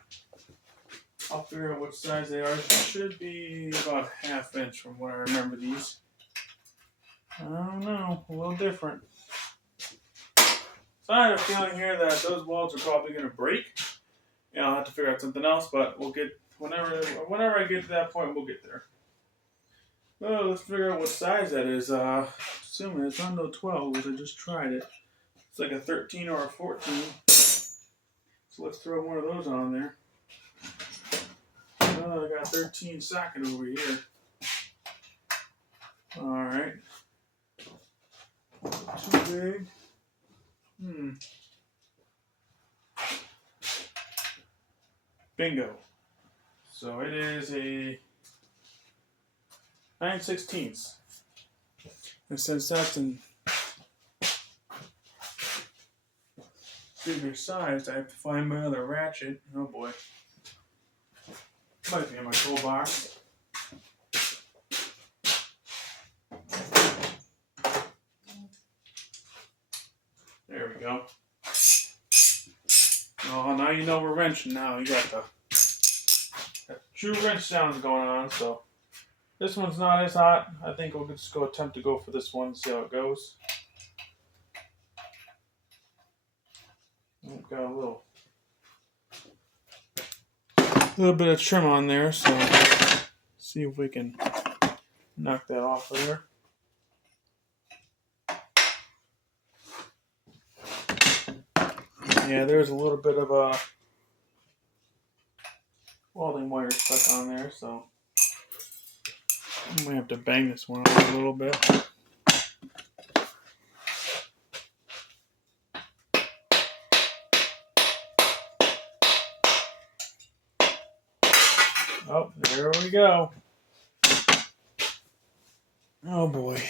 I'll figure out what size they are. It should be about a ½ inch from what I remember these. I don't know, a little different. So I have a feeling here that those welds are probably going to break. I'll have to figure out something else, but we'll get, whenever I get to that point, we'll get there. Well, let's figure out what size that is. Assuming it's on no 12, because I just tried it. It's like a 13 or a 14. So let's throw one of those on there. Oh, I got 13 socket over here. Alright. Too big. Bingo. So it is a 9/16. And since that's in bigger size, I have to find my other ratchet. Oh boy. Might be in my toolbox. There we go. Oh, now you know we're wrenching now. You got the true wrench sounds going on, so this one's not as hot. I think we'll just go attempt to go for this one and see how it goes. We've got a little bit of trim on there, so see if we can knock that off of there. Yeah, there's a little bit of a welding wire stuck on there, so I might have to bang this one out a little bit. Oh, there we go. Oh boy.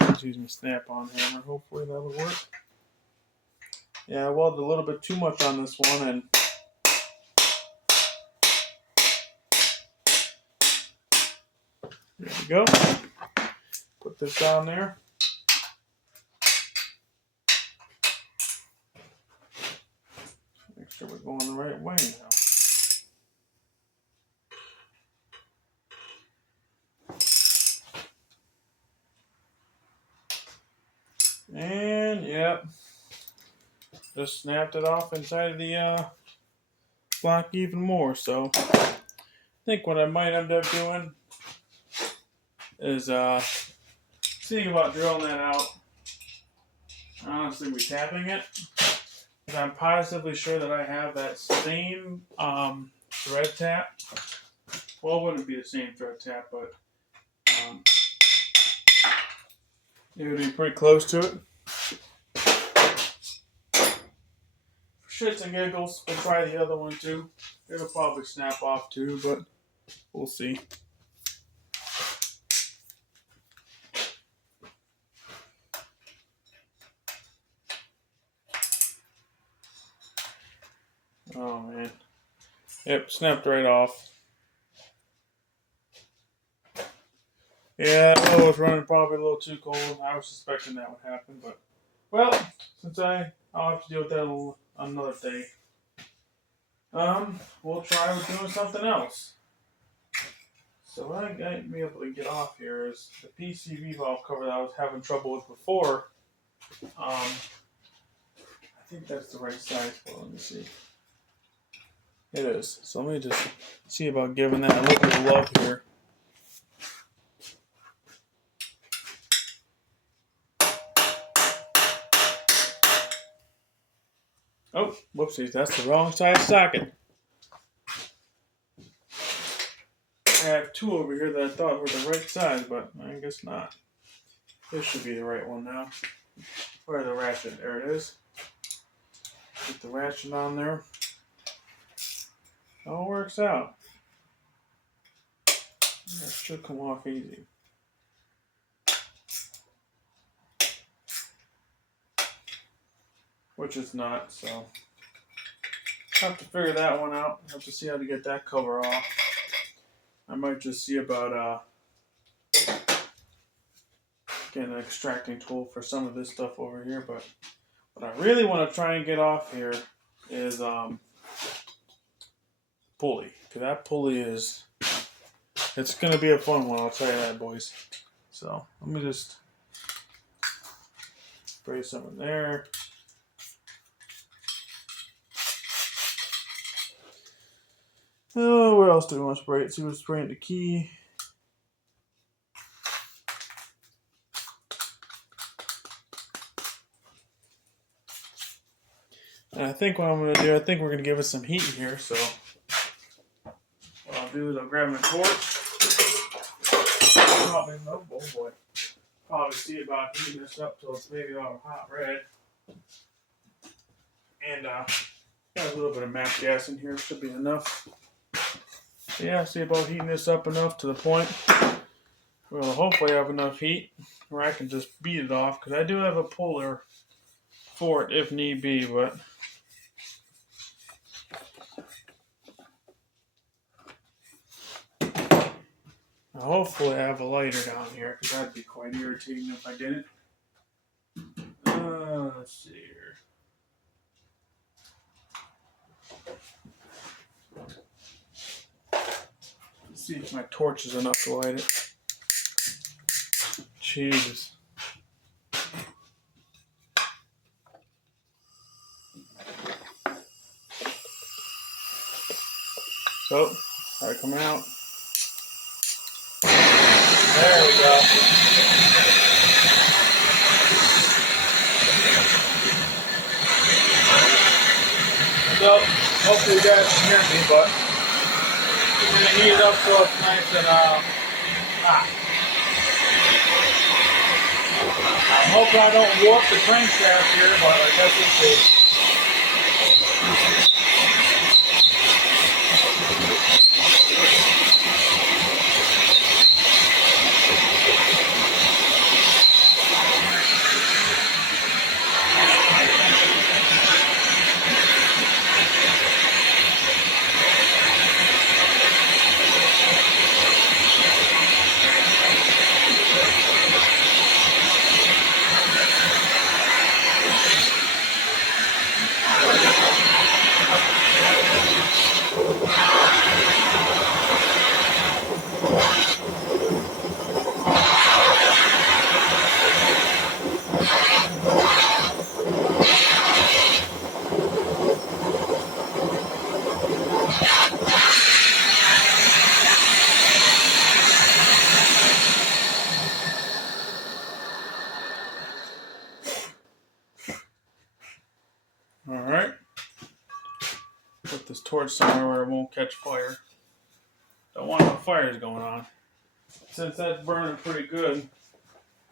Let's use my snap-on hammer. Hopefully that'll work. Yeah, I welded a little bit too much on this one, and there we go. Put this down there. Make sure we're going the right way now. And yep, just snapped it off inside of the block even more. So I think what I might end up doing is seeing about drilling that out. Honestly, tapping it, because I'm positively sure that I have that same thread tap. Well, it wouldn't be the same thread tap, but it would be pretty close to it. For shits and giggles, we'll try the other one too. It'll probably snap off too, but we'll see. Oh man. Yep, snapped right off. Yeah, it was running probably a little too cold. I was suspecting that would happen, but well, since I'll have to deal with that another day. We'll try with doing something else. So what I might be able to get off here is the PCV valve cover that I was having trouble with before. I think that's the right size. Well, let me see. It is. So let me just see about giving that a little bit of love here. Oh, whoopsies, that's the wrong size socket. I have two over here that I thought were the right size, but I guess not. This should be the right one now. Where's the ratchet? There it is. Get the ratchet on there. All works out. That should come off easy. Which is not, so I'll have to figure that one out. I'll have to see how to get that cover off. I might just see about getting an extracting tool for some of this stuff over here, but what I really want to try and get off here is pulley. Because that pulley is, it's going to be a fun one, I'll tell you that, boys. So let me just spray some in there. Oh, where else do we want to spray it? See, we're spraying the key. And I think what I'm going to do, I think we're going to give it some heat here. So what I'll do is I'll grab my torch. Probably, oh boy. Probably see about heating this up till it's maybe all hot red. And Got a little bit of MAP gas in here, should be enough. Yeah, see about heating this up enough to the point. Well, hopefully I have enough heat where I can just beat it off, because I do have a puller for it if need be, but hopefully I have a lighter down here, because that'd be quite irritating if I didn't. Let's see here. Let's see if my torch is enough to light it. Jesus. So, start coming out. There we go. So, hopefully you guys can hear me, but I'm going to heat it up so it's nice and hot. I'm hoping I don't warp the crankshaft here, but I guess we'll see. Alright. Put this torch somewhere where it won't catch fire. Don't want no fires going on. Since that's burning pretty good,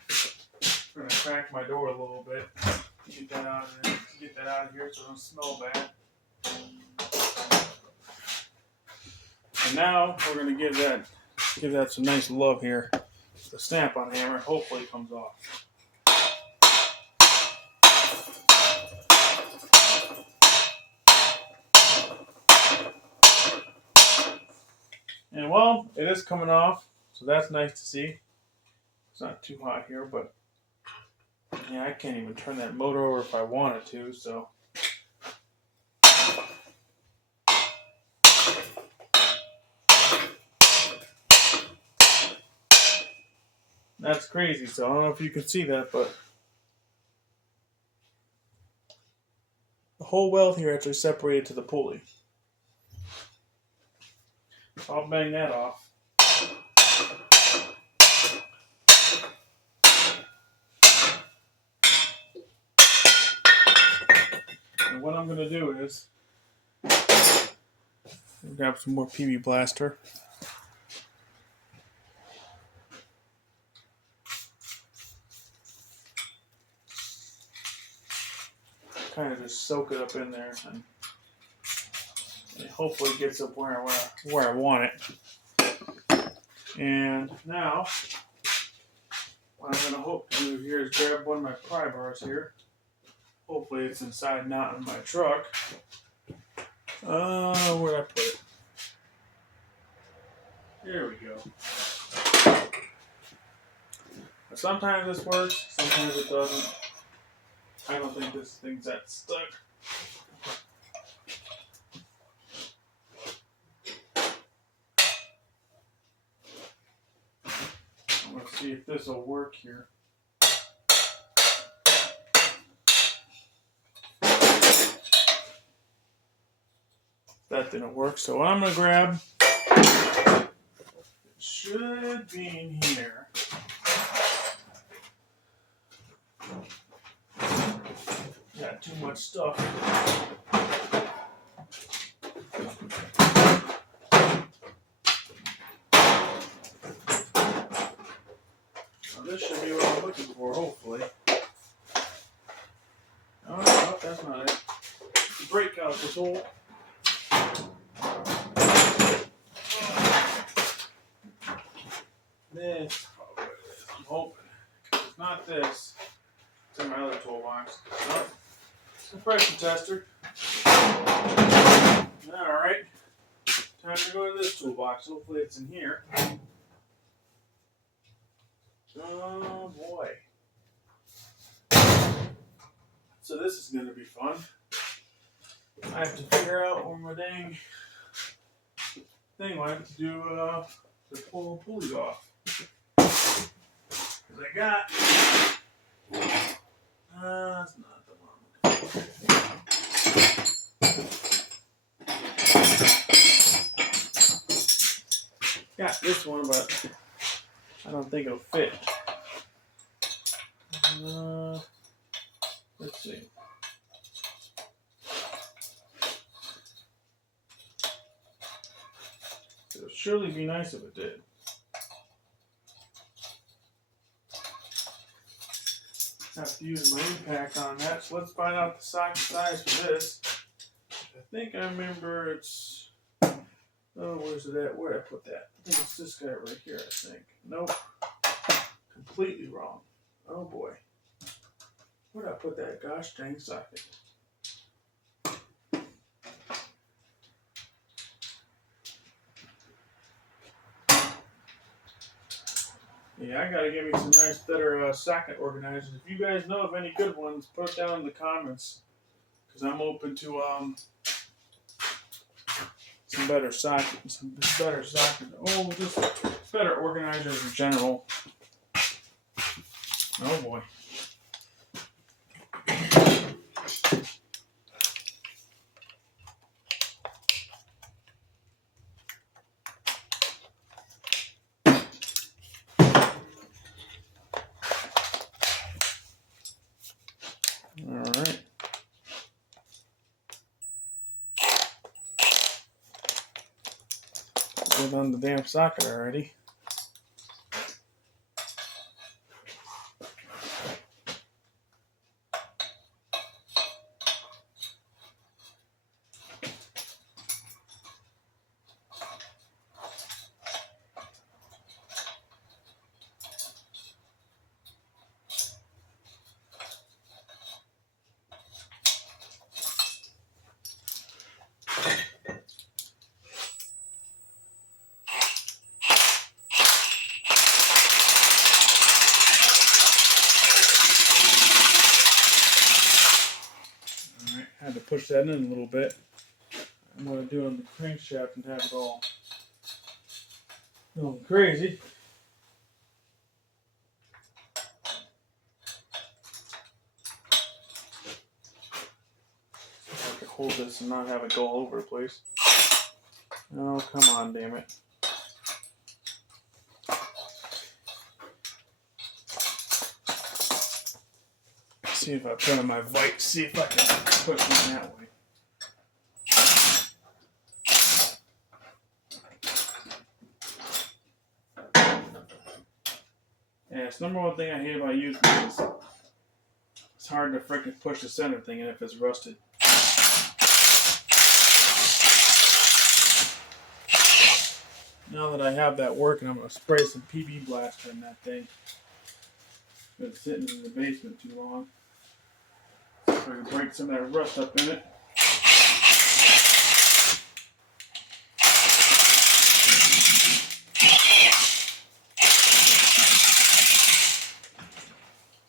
I'm going to crack my door a little bit. Get that out of there. Get that out of here so it don't smell bad. And now we're going to give that some nice love here. The snap-on hammer hopefully comes off. And well, it is coming off, so that's nice to see. It's not too hot here, but yeah, I can't even turn that motor over if I wanted to, so. That's crazy, so I don't know if you can see that, but the whole weld here actually separated to the pulley. I'll bang that off. And what I'm going to do is grab some more PB Blaster. Kind of just soak it up in there, and hopefully it gets up where I want it. And now, what I'm going to hope to do here is grab one of my pry bars here. Hopefully it's inside, not in my truck. Where'd I put it? There we go. Sometimes this works, sometimes it doesn't. I don't think this thing's that stuck. I'm going to see if this will work here. That didn't work, so what I'm going to grab, it should be in here. Got too much stuff. Now this should be what I'm looking for, hopefully. Oh, no, that's not it. The brake out this hole. This probably is. I'm hoping. It's not this. It's in my other toolbox. So, it's a pressure tester. Alright. Time to go to this toolbox. Hopefully it's in here. Oh boy. So this is going to be fun. I have to figure out where my dang thing went to do to pull the pulley off. Because I got that's not the one. Got this one, but I don't think it'll fit. Let's see. It would surely be nice if it did. Have to use my impact on that. So let's find out the socket size for this. I think I remember it's. Oh, where's it at? Where did I put that? I think it's this guy right here, I think. Nope. Completely wrong. Oh boy. Where did I put that gosh dang socket? Yeah, I gotta get me some nice, better socket organizers. If you guys know of any good ones, put it down in the comments. Because I'm open to some better sockets. Oh, just better organizers in general. Oh boy. Alright. Get on the damn socket already. Had to push that in a little bit. I'm going to do it on the crankshaft and have it all going crazy. See if I can hold this and not have it go all over the place. Oh, come on, damn it. See if I put on my vite, see if I can push it that way. Yeah, it's the number one thing I hate about using this. It's hard to frickin' push the center thing in if it's rusted. Now that I have that working, I'm going to spray some PB Blaster in that thing. It's been sitting in the basement too long. So I can break some of that rust up in it.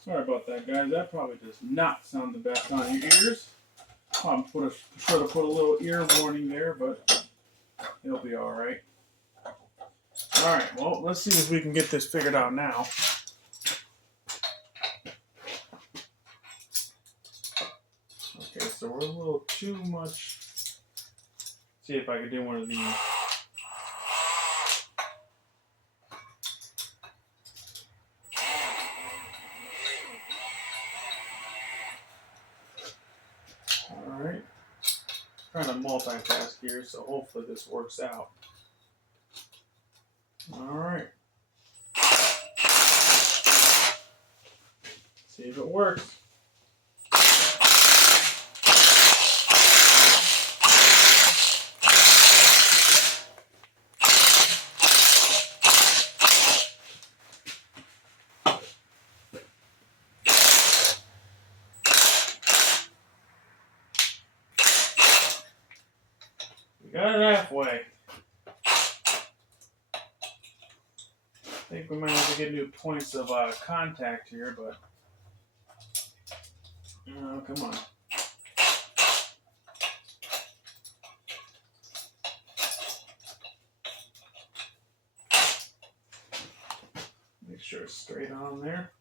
Sorry about that, guys. That probably does not sound the best on your ears. I'm sure to put a little ear warning there, but it'll be alright. Alright, well, let's see if we can get this figured out now. Okay, so we're a little too much. See if I can do one of these. Alright. Trying to multitask here, so hopefully this works out. Alright. See if it works. Got it halfway. I think we might have to get new points of contact here, but come on. Make sure it's straight on there.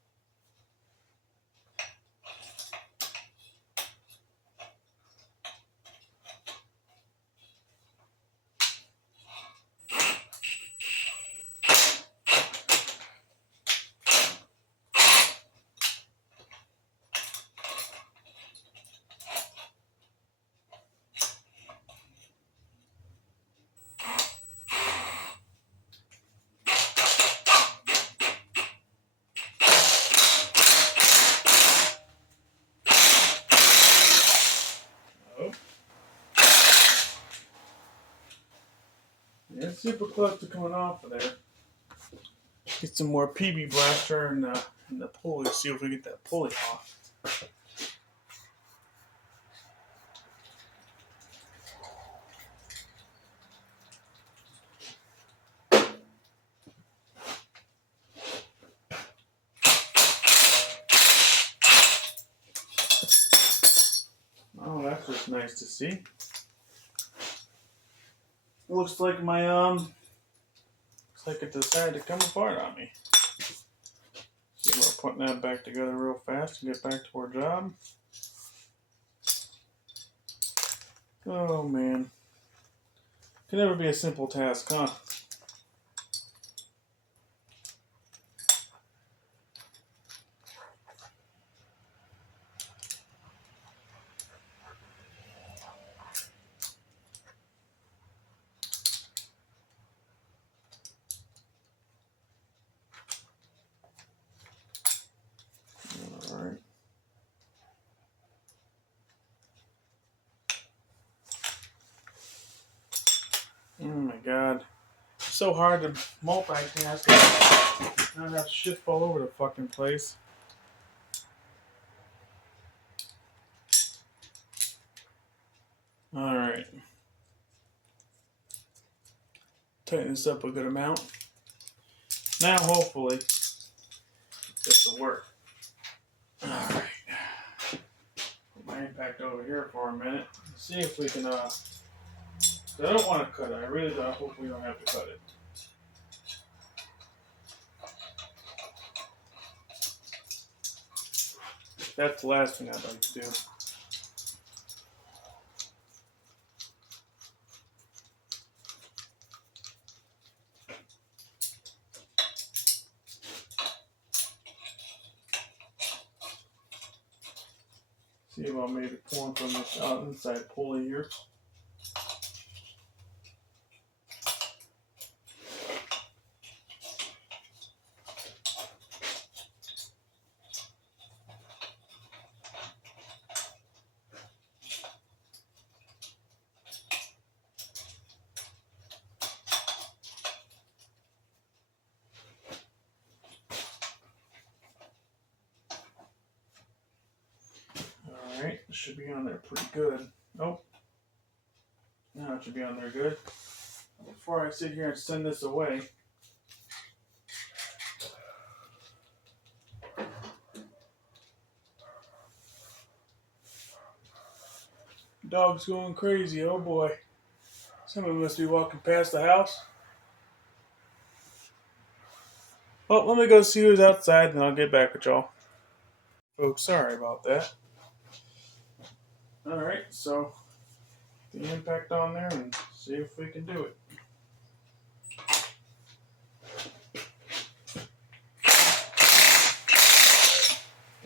Yeah, it's super close to coming off of there. Get some more PB blaster and the pulley. See if we get that pulley off. Oh, that's just nice to see. Looks like it decided to come apart on me. See, we're putting that back together real fast and get back to our job. Oh man, can never be a simple task, huh? All right. Oh my god. It's so hard to multitask. I have shit all over the fucking place. Alright. Tighten this up a good amount. Now hopefully this will work. Alright. Put my impact over here for a minute. See if we can I don't want to cut it. I really don't. I hope we don't have to cut it. That's the last thing I'd like to do. See about maybe pulling from this inside pulley here. Alright, it should be on there pretty good. Nope. Now it should be on there good. Before I sit here and send this away, dog's going crazy, oh boy. Someone must be walking past the house. Well, let me go see who's outside and I'll get back with y'all. Folks, sorry about that. Alright, so the impact on there and see if we can do it.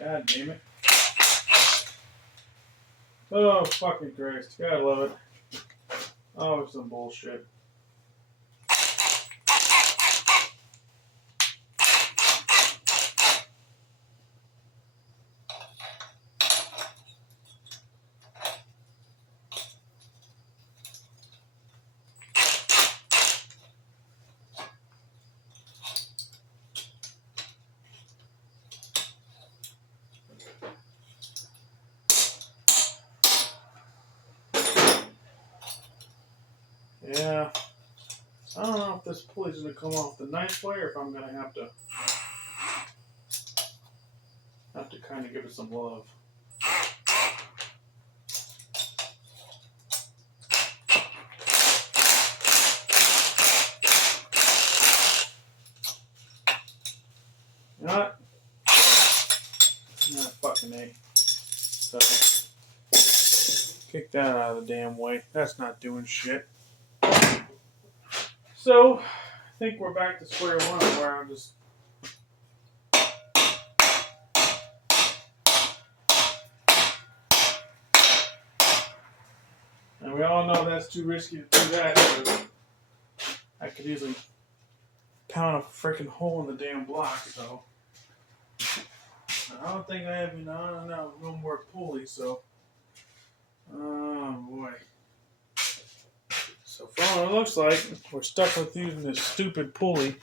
God damn it. Oh, fucking Christ. Gotta love it. Oh, it's some bullshit. Yeah. I don't know if this pulley's going to come off the nice way or if I'm going to have to kind of give it some love. You know what? Not fucking A. So, kick that out of the damn way. That's not doing shit. So, I think we're back to square one where I'm just... And we all know that's too risky to do that because I could easily pound a freaking hole in the damn block, so... I don't think I have no more pulley, so... Oh, boy. So for all it looks like, we're stuck with using this stupid puller.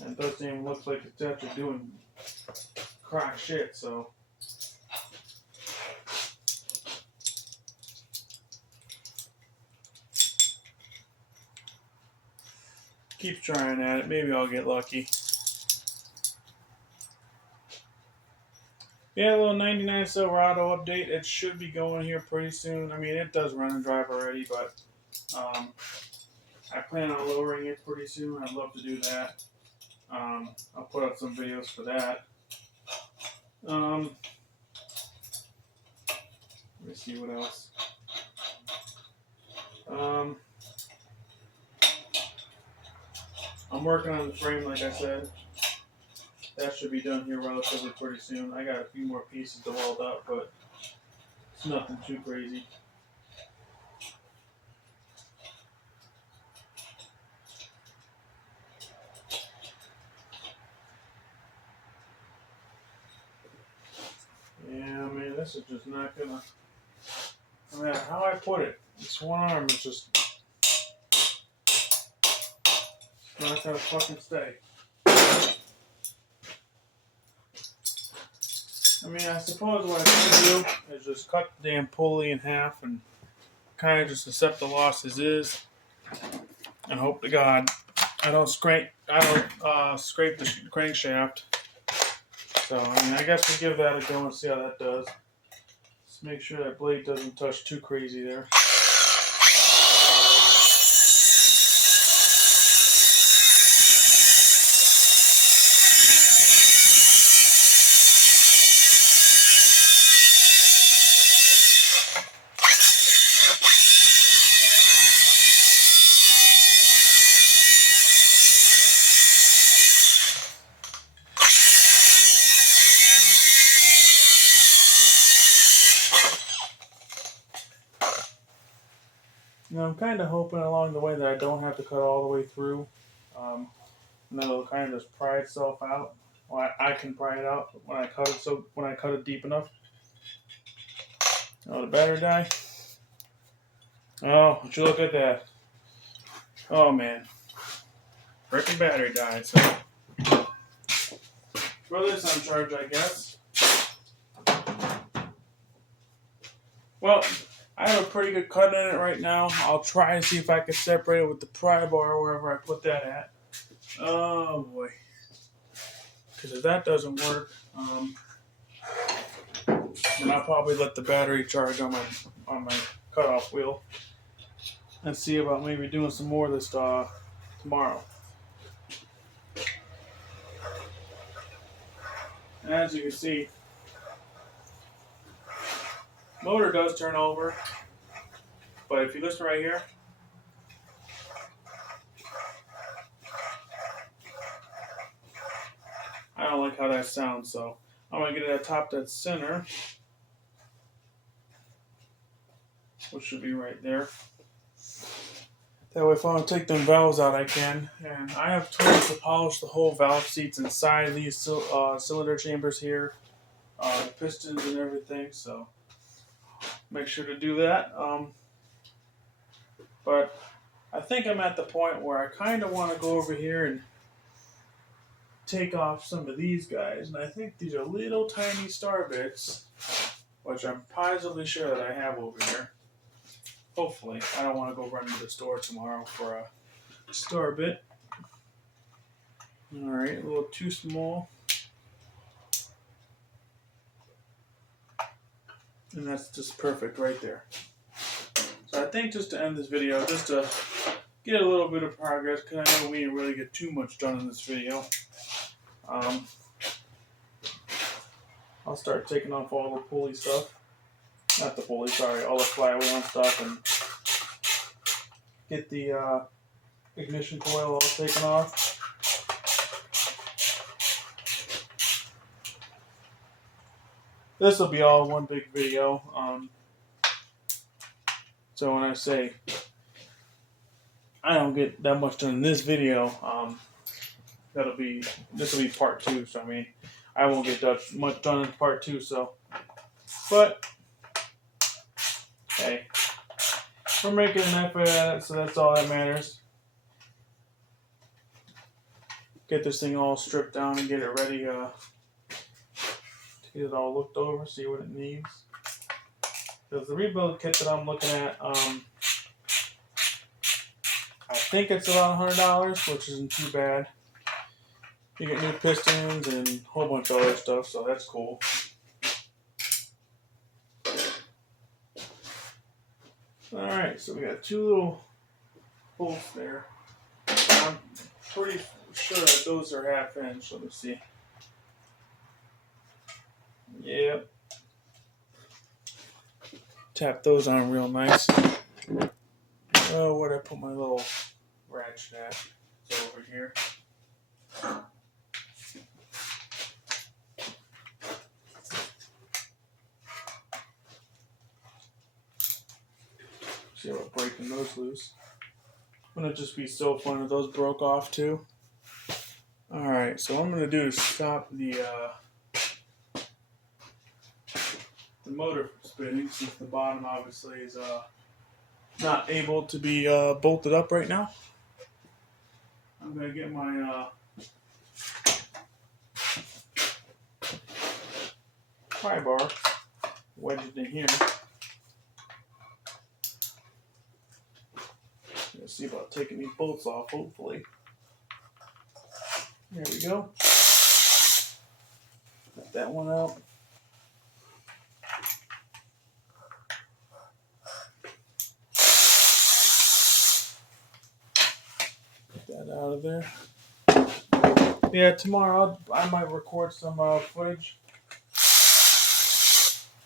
And it doesn't even look like it's actually doing crack shit, so... Keep trying at it. Maybe I'll get lucky. Yeah, a little 99 Silverado update. It should be going here pretty soon. I mean, it does run and drive already, but I plan on lowering it pretty soon. I'd love to do that. I'll put up some videos for that. Let me see what else. I'm working on the frame, like I said. That should be done here relatively pretty soon. I got a few more pieces to weld up, but it's nothing too crazy. Yeah, man, this is just not gonna... No matter how I put it, this one arm is just... not gonna fucking stay. I mean, I suppose what I could do is just cut the damn pulley in half and kind of just accept the loss as is, and hope to God I don't scrape the crankshaft. So I mean, I guess we'll give that a go and see how that does. Let's make sure that blade doesn't touch too crazy there. You know, I'm kind of hoping along the way that I don't have to cut all the way through. And then it'll kind of just pry itself out. Well, I can pry it out when I cut it. So when I cut it deep enough. Oh, the battery died. Oh, would you look at that? Oh man, freaking battery died. So throw this on charge, I guess. Well, I have a pretty good cut in it right now. I'll try and see if I can separate it with the pry bar wherever I put that at. Oh boy. Because if that doesn't work, then I'll probably let the battery charge on my cutoff wheel. And see about maybe doing some more of this tomorrow. As you can see, motor does turn over, but if you listen right here, I don't like how that sounds, so I'm going to get it atop that center, which should be right there. That way if I want to take them valves out, I can. And I have tools to polish the whole valve seats inside these cylinder chambers here, the pistons and everything, so make sure to do that. But I think I'm at the point where I kind of want to go over here and take off some of these guys. And I think these are little tiny star bits which I'm positively sure that I have over here. Hopefully. I don't want to go run to the store tomorrow for a store bit. Alright, a little too small. And that's just perfect right there. So I think just to end this video, just to get a little bit of progress, because I know we didn't really get too much done in this video. I'll start taking off all the pulley stuff. Not the pulley, sorry, all the flywheel and stuff, and get the ignition coil all taken off. This will be all one big video. So when I say I don't get that much done in this video, this will be part 2. So I mean, I won't get much done in part 2. So, but hey, we're making an effort at it, so that's all that matters. Get this thing all stripped down and get it ready to get it all looked over, see what it needs. Because the rebuild kit that I'm looking at, I think it's about $100, which isn't too bad. You get new pistons and a whole bunch of other stuff, so that's cool. Alright, so we got 2 little bolts there. I'm pretty sure that those are half inch. Let me see. Yep. Tap those on real nice. Oh, where'd I put my little ratchet at? It's over here. See how we're breaking those loose. Wouldn't it just be so fun if those broke off too? Alright, so what I'm going to do is stop the motor from spinning, since the bottom obviously is not able to be bolted up right now. I'm going to get my pry bar wedged in here. Let's see about taking these bolts off, hopefully. There we go. Got that one out. Get that out of there. Yeah, tomorrow I might record some footage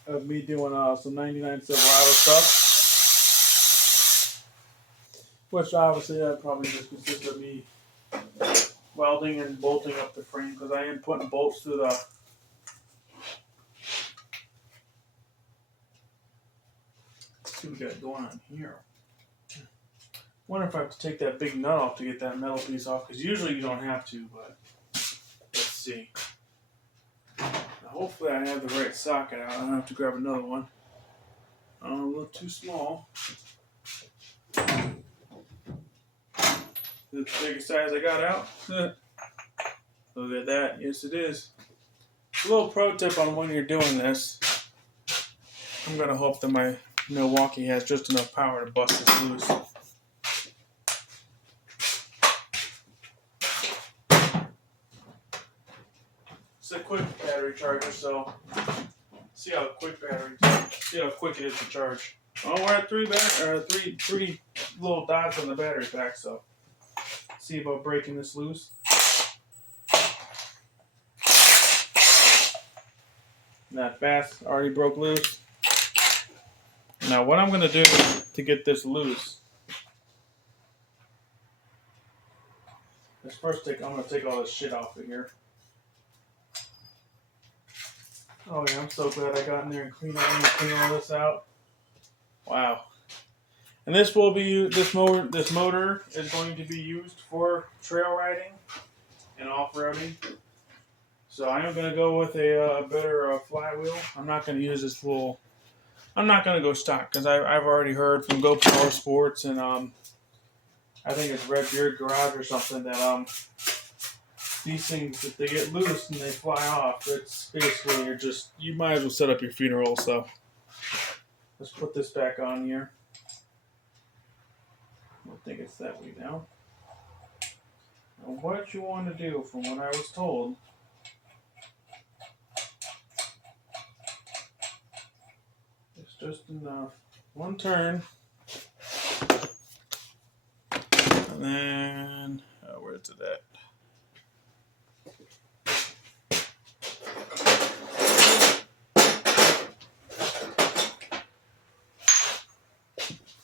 of me doing some 99 Silverado stuff. Which obviously that probably just consists of me welding and bolting up the frame, because I am putting bolts through the see what we got going on here. Wonder if I have to take that big nut off to get that metal piece off, because usually you don't have to, but let's see. Now hopefully I have the right socket out. I don't have to grab another one. A little too small. The biggest size I got out. Look at that. Yes, it is. A little pro tip on when you're doing this. I'm going to hope that my Milwaukee has just enough power to bust this loose. It's a quick battery charger, so see how quick it is to charge. Oh, we're at three little dots on the battery pack, so see about breaking this loose. Not fast, already broke loose. Now what I'm going to do to get this loose is first I'm going to take all this shit off of here. Oh yeah, I'm so glad I got in there and clean all this out. Wow. And this motor is going to be used for trail riding and off-roading. So I am going to go with a better flywheel. I'm not going to use this little. I'm not going to go stock, because I've already heard from Go Power Sports and I think it's Red Beard Garage or something that these things, if they get loose and they fly off, it's basically you might as well set up your funeral. So let's put this back on here. I don't think it's that way now. Now what you want to do, from what I was told, it's just enough. One turn. And then, where's it at?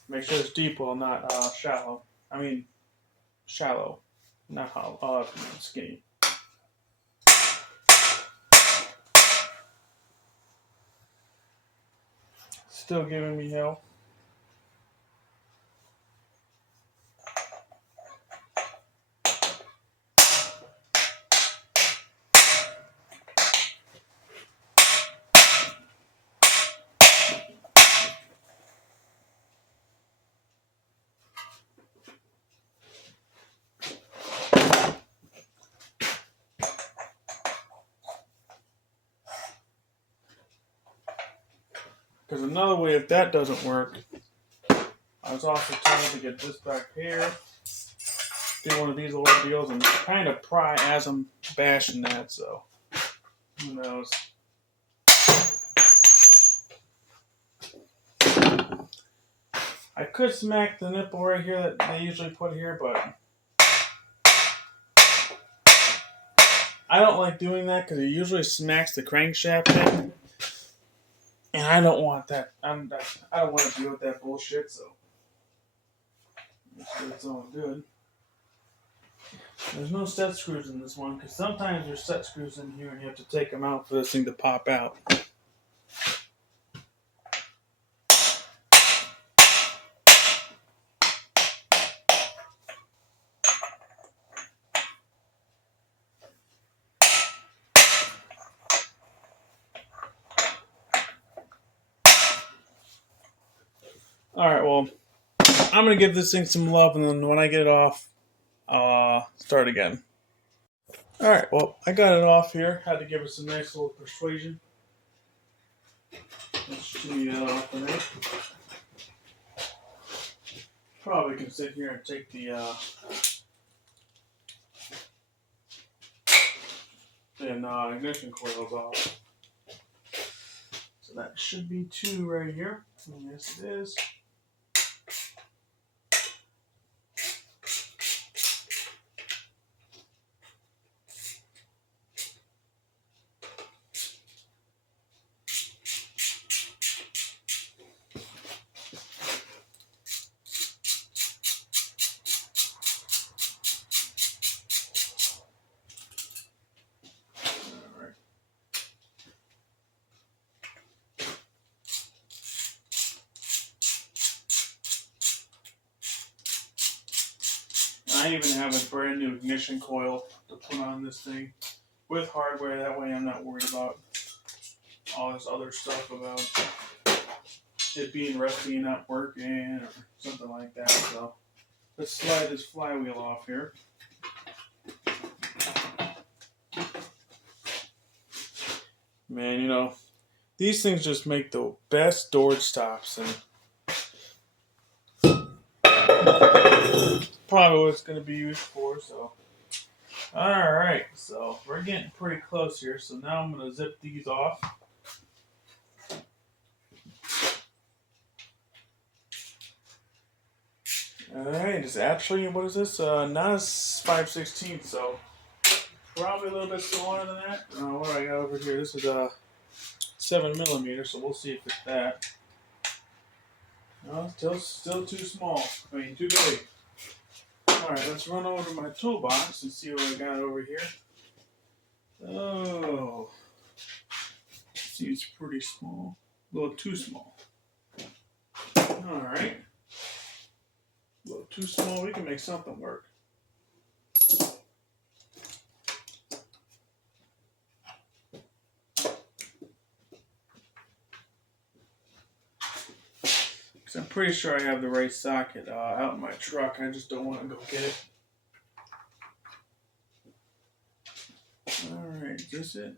Make sure it's deep hole, not shallow. I mean, shallow, not hollow. Skinny. Still giving me hell. Because another way, if that doesn't work, I was also told to get this back here, do one of these little deals, and kind of pry as I'm bashing that, so who knows. I could smack the nipple right here that they usually put here, but I don't like doing that because it usually smacks the crankshaft in. And I don't want that. I don't want to deal with that bullshit, so make sure it's all good. There's no set screws in this one, because sometimes there's set screws in here and you have to take them out for this thing to pop out. Alright, well, I'm going to give this thing some love, and then when I get it off, start again. Alright, well, I got it off here. Had to give it some nice little persuasion. Let's shimmy that off a minute. Probably can sit here and take the ignition coils off. So that should be 2 right here. And yes, it is. I even have a brand new ignition coil to put on this thing with hardware. That way I'm not worried about all this other stuff about it being rusty and not working or something like that. So let's slide this flywheel off here. Man, you know, these things just make the best door stops, and probably what it's going to be used for. So, alright, so we're getting pretty close here. So now I'm going to zip these off. Alright, it's actually, what is this? Not a 5/16, so probably a little bit smaller than that. What do I got over here? This is a 7mm, so we'll see if it's that. No, still too small. I mean, too big. Alright, let's run over to my toolbox and see what I got over here. Oh, seems pretty small. A little too small. Alright. A little too small, we can make something work. Because I'm pretty sure I have the right socket out in my truck. I just don't want to go get it. Alright, is this it?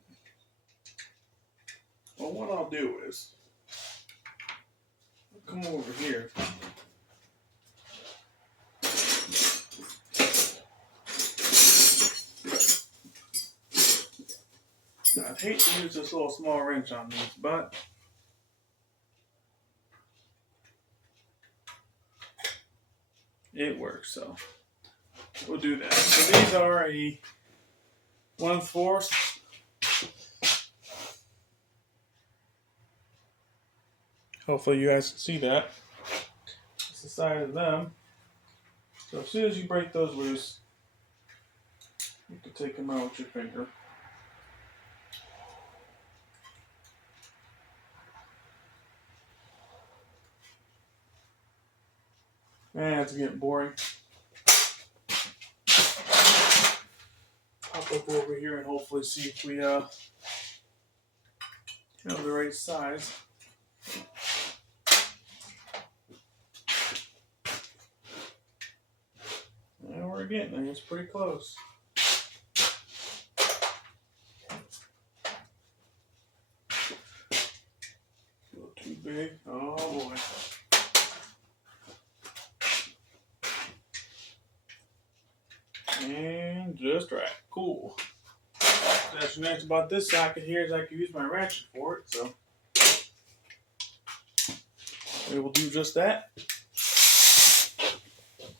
Well, what I'll do is I'll come over here. Now, I'd hate to use this little small wrench on these, but it works, so we'll do that. So these are a 1/4. Hopefully you guys can see that. It's the size of them. So as soon as you break those loose, you can take them out with your finger. And it's getting boring. Pop up over here and hopefully see if we have the right size. And we're getting there. It's pretty close. A little too big. Oh boy. And just right. Cool. That's nice about this socket here is I can use my ratchet for it, so we will do just that.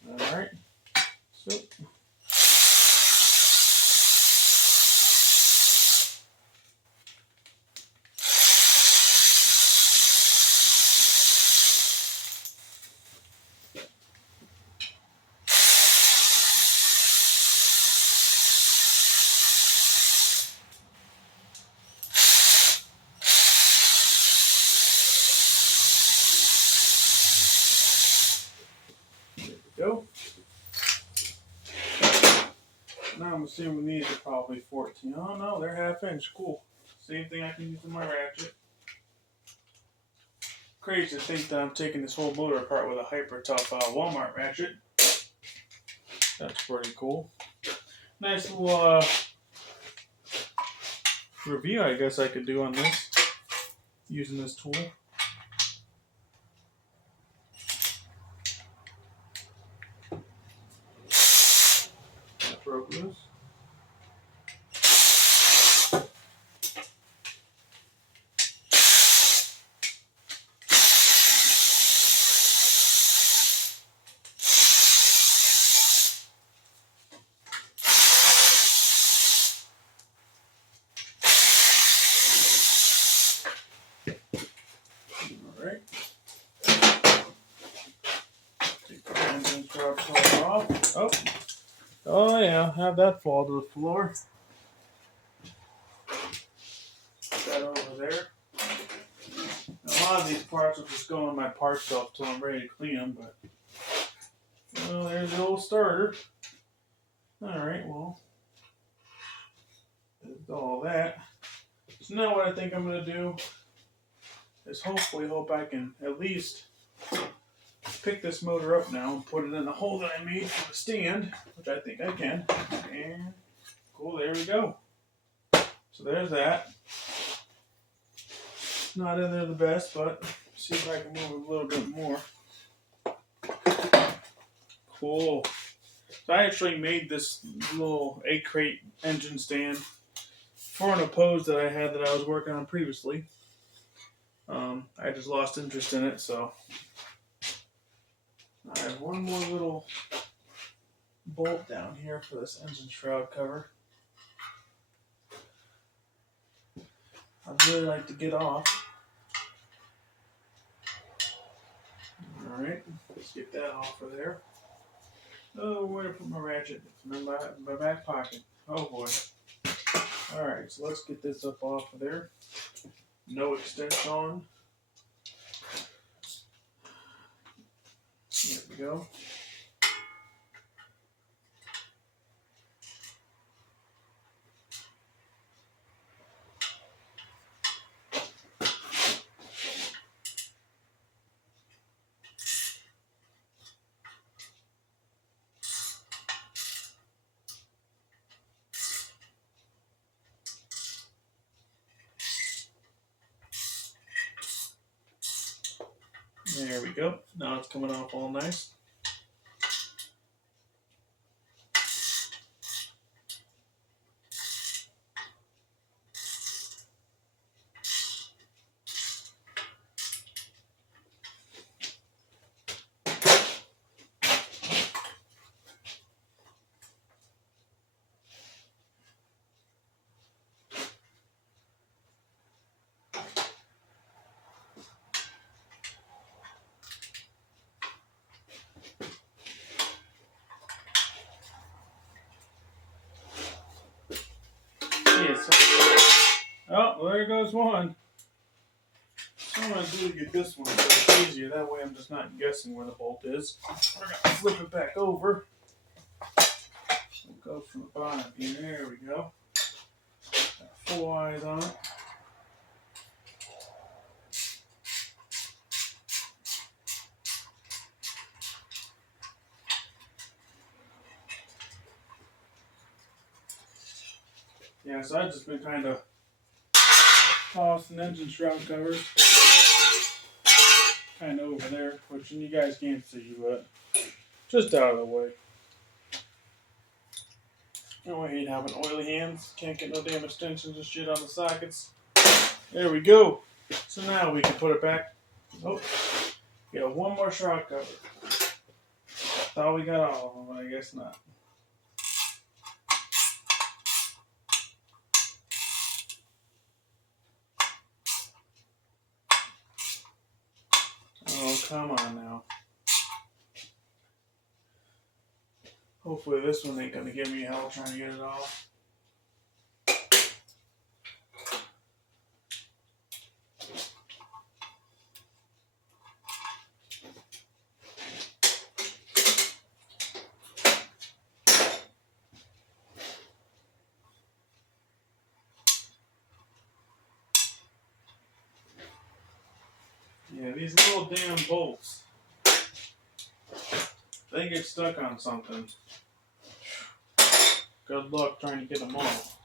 Alright. So go. Now I'm assuming these are probably 14. Oh no, they're 1/2 inch. Cool. Same thing I can use in my ratchet. Crazy to think that I'm taking this whole motor apart with a hyper tough Walmart ratchet. That's pretty cool. Nice little review I guess I could do on this using this tool. That broke loose. Alright. Take the engine shroud cover off. Oh. Oh yeah, have that fall to the floor. Put that over there. Now, a lot of these parts will just go on my part shelf till I'm ready to clean them, but well, there's the old starter. Alright, well, that's all that. So now what I think I'm going to do is hopefully hope I can at least pick this motor up now and put it in the hole that I made for the stand, which I think I can. And cool, there we go. So there's that. Not in there the best, but see if I can move it a little bit more. Cool. So I actually made this little 8-crate engine stand for an Oppose that I had that I was working on previously. I just lost interest in it, so I have one more little bolt down here for this engine shroud cover. I'd really like to get off. Alright, let's get that off of there. Oh, where to put my ratchet? It's in my back pocket. Oh boy. Alright, so let's get this up off of there. No extension on. There we go. go. Now it's coming off all nice. Oh, well, there goes one. I'm going to do to get this one so it's easier. That way I'm just not guessing where the bolt is. We're going to flip it back over. We'll go from the bottom here. There we go. Got 4 eyes on it. Yeah, so I've just been kind of tossing engine shroud covers kind of over there, which you guys can't see, but just out of the way. Oh, I hate having oily hands. Can't get no damn extensions and shit on the sockets. There we go. So now we can put it back. Oh, got one more shroud cover. Thought we got all of them, but I guess not. Oh, come on now. Hopefully this one ain't gonna give me hell trying to get it off. Yeah, these little damn bolts, they get stuck on something. Good luck trying to get them off.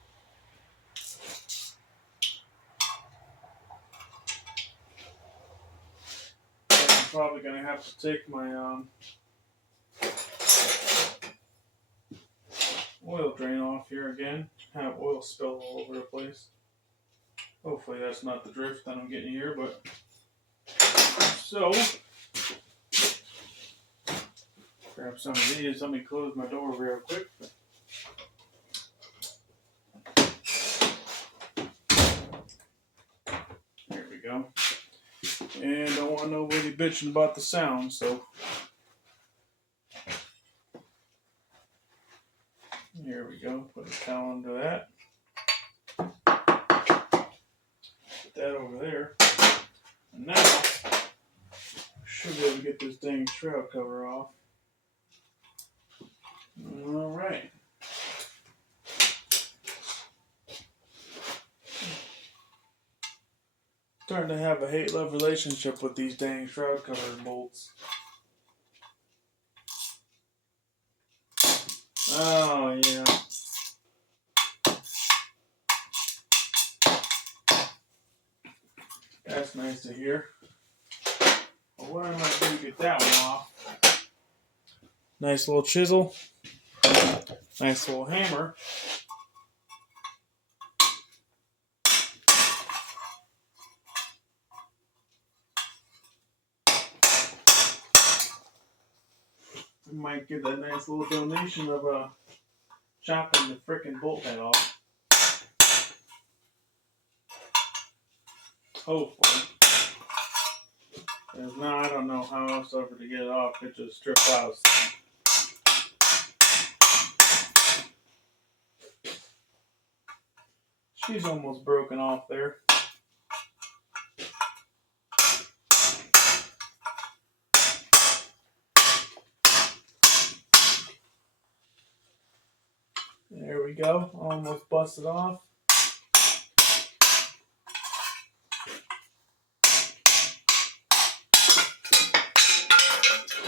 I'm probably going to have to take my oil drain off here again. Have oil spill all over the place. Hopefully that's not the drift that I'm getting here, but so grab some of these. Let me close my door real quick. There we go. And don't want nobody bitching about the sound, so here we go. Put a towel under that. Put that over there. And now should be able to get this dang shroud cover off. Alright. Starting to have a hate-love relationship with these dang shroud cover bolts. Oh, yeah. That's nice to hear. Well, what am I going to do to get that one off? Nice little chisel. Nice little hammer. I might give that nice little donation of chopping the frickin' bolt head off. Hopefully. Because now I don't know how else ever to get it off. It just strips out. She's almost broken off there. There we go. Almost busted off.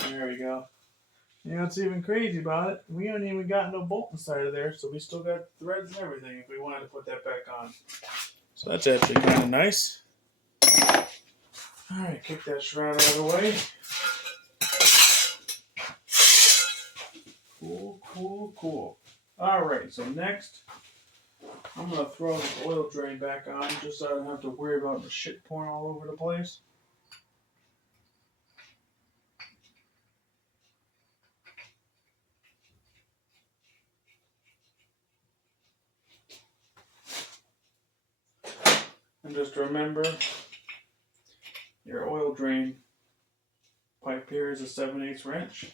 There we go. You know what's even crazy about it? We haven't even got no bolt inside of there, so we still got threads and everything if we wanted to put that back on. So that's actually kind of nice. Alright, kick that shroud out of the way. Cool, cool, cool. Alright, so next, I'm going to throw this oil drain back on just so I don't have to worry about the shit pouring all over the place. And just remember, your oil drain pipe here is a 7/8 wrench.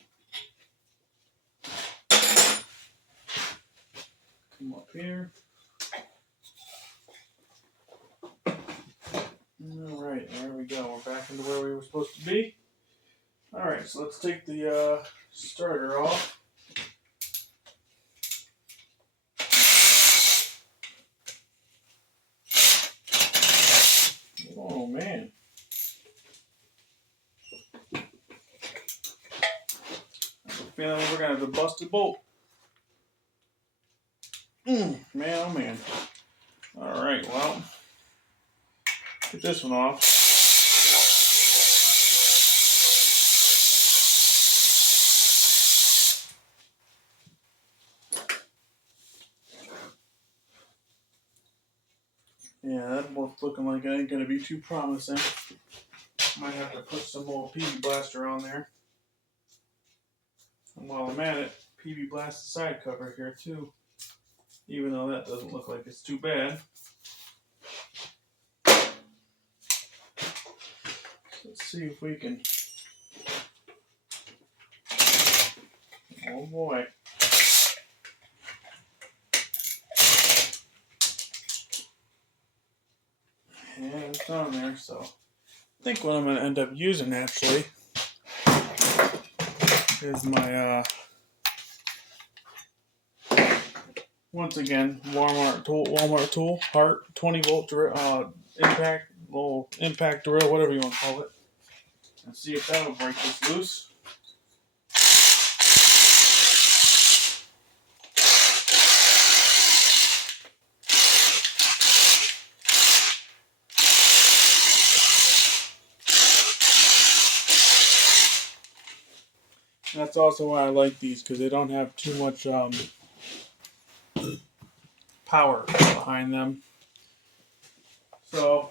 Come up here. Alright, there we go. We're back into where we were supposed to be. Alright, so let's take the starter off. Oh man. I have a feeling we're going to have a busted bolt. Man, oh man. Alright, well, get this one off. Yeah, that boat's looking like it ain't going to be too promising. Might have to put some more PV Blaster on there. And while I'm at it, PV Blast the side cover here too. Even though that doesn't look like it's too bad. Let's see if we can... Oh boy. Yeah, it's on there, so... I think what I'm going to end up using actually is my, once again, Walmart tool, Hart 20 volt impact, little impact drill, whatever you want to call it, and see if that'll break this loose. And that's also why I like these, because they don't have too much power behind them. So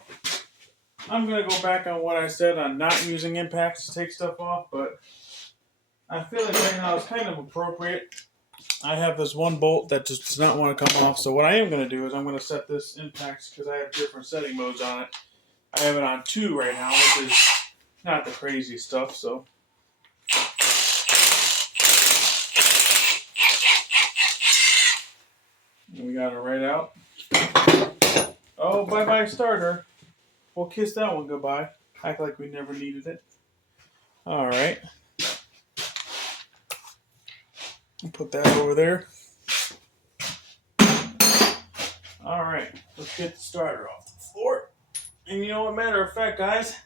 I'm going to go back on what I said on not using impacts to take stuff off, but I feel like right now it's kind of appropriate. I have this one bolt that just does not want to come off, so what I am going to do is I'm going to set this impacts, because I have different setting modes on it. I have it on 2 right now, which is not the crazy stuff, so... We got it right out. Oh, bye-bye starter. We'll kiss that one goodbye. Act like we never needed it. Alright. Put that over there. Alright, let's get the starter off the floor. And you know what, matter of fact, guys,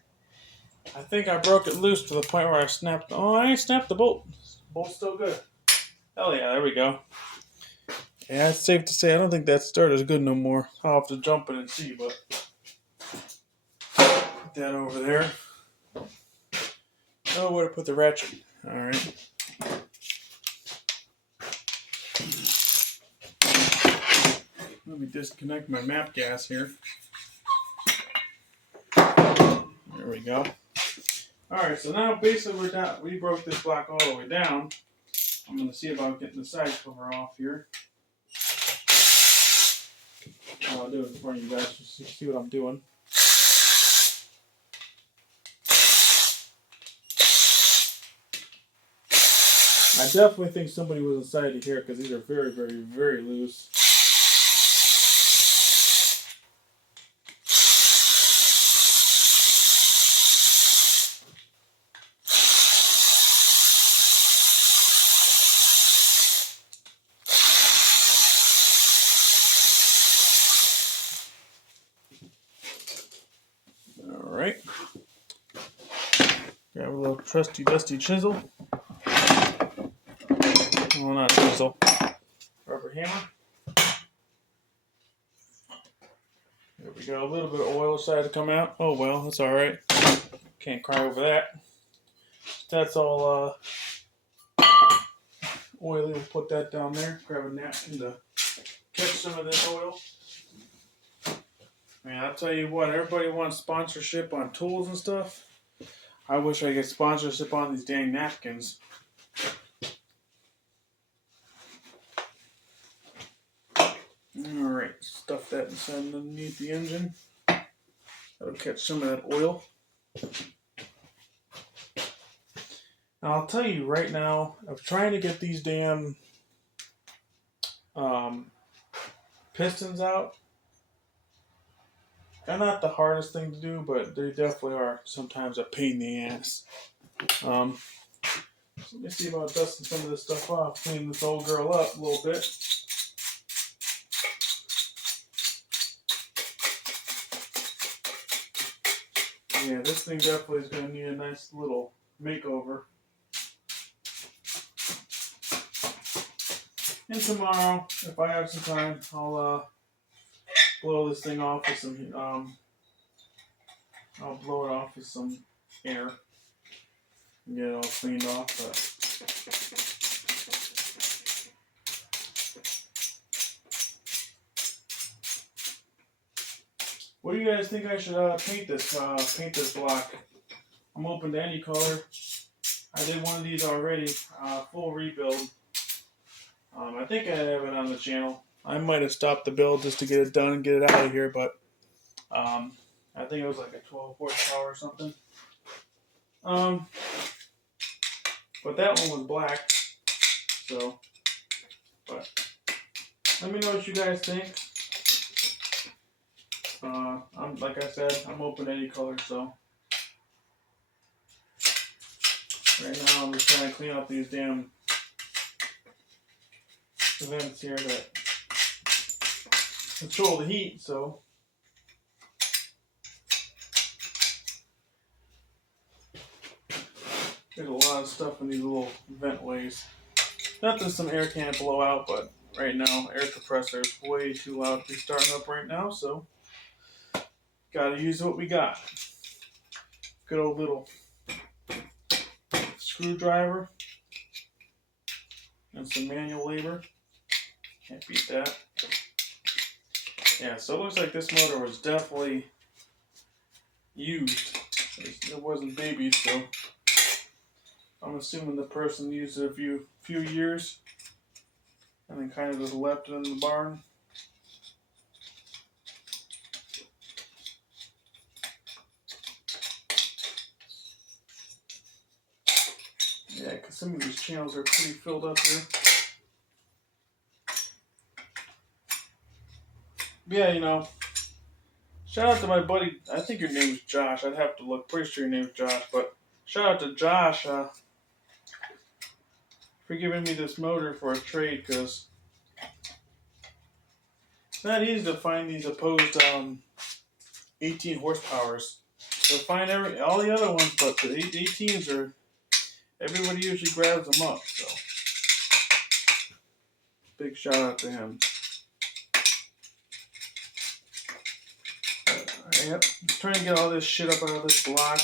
I think I broke it loose to the point where I snapped... Oh, I ain't snapped the bolt. The bolt's still good. Hell yeah, there we go. Yeah, it's safe to say I don't think that starter's good no more. I'll have to jump in and see, but... Put that over there. Oh, where to put the ratchet. Alright. Let me disconnect my map gas here. There we go. Alright, so now basically we're down. We broke this block all the way down. I'm going to see about getting the side cover off here. I'll do it for you guys just to see what I'm doing. I definitely think somebody was inside of here because these are very, very, very loose. Alright. Grab a little trusty dusty chisel. Well, not chisel. Rubber hammer. There we go. A little bit of oil decided to come out. Oh well, that's alright. Can't cry over that. That's all oily. We'll put that down there. Grab a napkin to catch some of this oil. Man, I'll tell you what, everybody wants sponsorship on tools and stuff. I wish I could sponsorship on these dang napkins. Alright, stuff that inside underneath the engine. That'll catch some of that oil. Now, I'll tell you right now, I'm trying to get these damn pistons out. They're not the hardest thing to do, but they definitely are sometimes a pain in the ass. So let me see about dusting some of this stuff off, clean this old girl up a little bit. Yeah, this thing definitely is going to need a nice little makeover. And tomorrow, if I have some time, I'll blow this thing off with some I'll blow it off with some air and get it all cleaned off. But what do you guys think I should paint this block? I'm open to any color. I did one of these already, full rebuild. I think I have it on the channel. I might have stopped the build just to get it done and get it out of here, but I think it was like a 12 horsepower or something. But that one was black, so, but let me know what you guys think. Like I said, I'm open to any color, so right now I'm just trying to clean up these damn vents here that control the heat, so there's a lot of stuff in these little vent ways. Not that some air can't blow out, but right now air compressor is way too loud to be starting up right now, so gotta use what we got. Good old little screwdriver and some manual labor. Can't beat that. Yeah, so it looks like this motor was definitely used. It wasn't babied, so I'm assuming the person used it a few years and then kind of just left it in the barn. Yeah, because some of these channels are pretty filled up here. Yeah, you know, shout out to my buddy. I think your name's Josh. I'd have to look. Pretty sure your name's Josh, but shout out to Josh for giving me this motor for a trade, because it's not easy to find these opposed 18 horsepowers. So find all the other ones, but the 18s are, everybody usually grabs them up. So big shout out to him. Yep, trying to get all this shit up out of this block.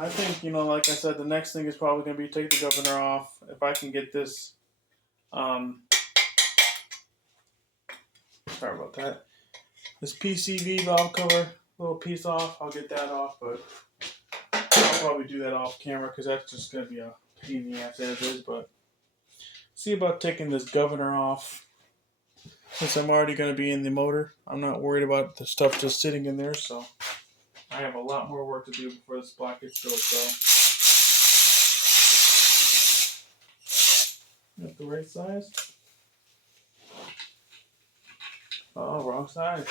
I think, you know, like I said, the next thing is probably going to be take the governor off. If I can get this, sorry about that, this PCV valve cover, little piece off, I'll get that off, but I'll probably do that off camera because that's just going to be a pain in the ass as is, but see about taking this governor off. Since I'm already going to be in the motor, I'm not worried about the stuff just sitting in there, so I have a lot more work to do before this block gets built, so. Is that the right size? Oh, wrong side.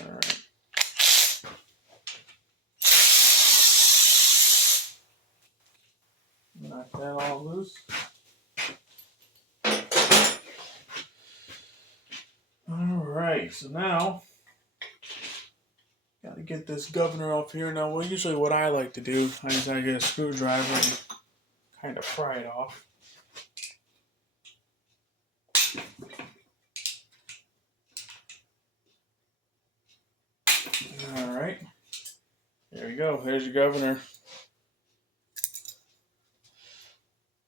Alright. Knock that all loose. Alright, so now gotta get this governor off here. Now, well, usually what I like to do is I get a screwdriver and kind of pry it off. All right. There you go. There's your governor.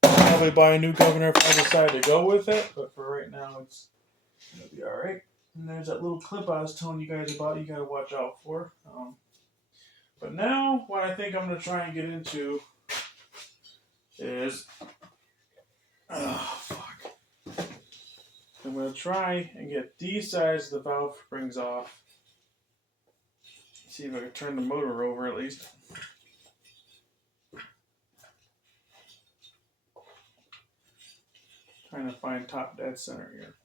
Probably buy a new governor if I decide to go with it, but for right now, it's gonna be all right. And there's that little clip I was telling you guys about. You gotta watch out for. But now, what I think I'm gonna try and get into is, fuck. I'm gonna try and get these sides of the valve springs off. See if I can turn the motor over at least. Trying to find top dead center here.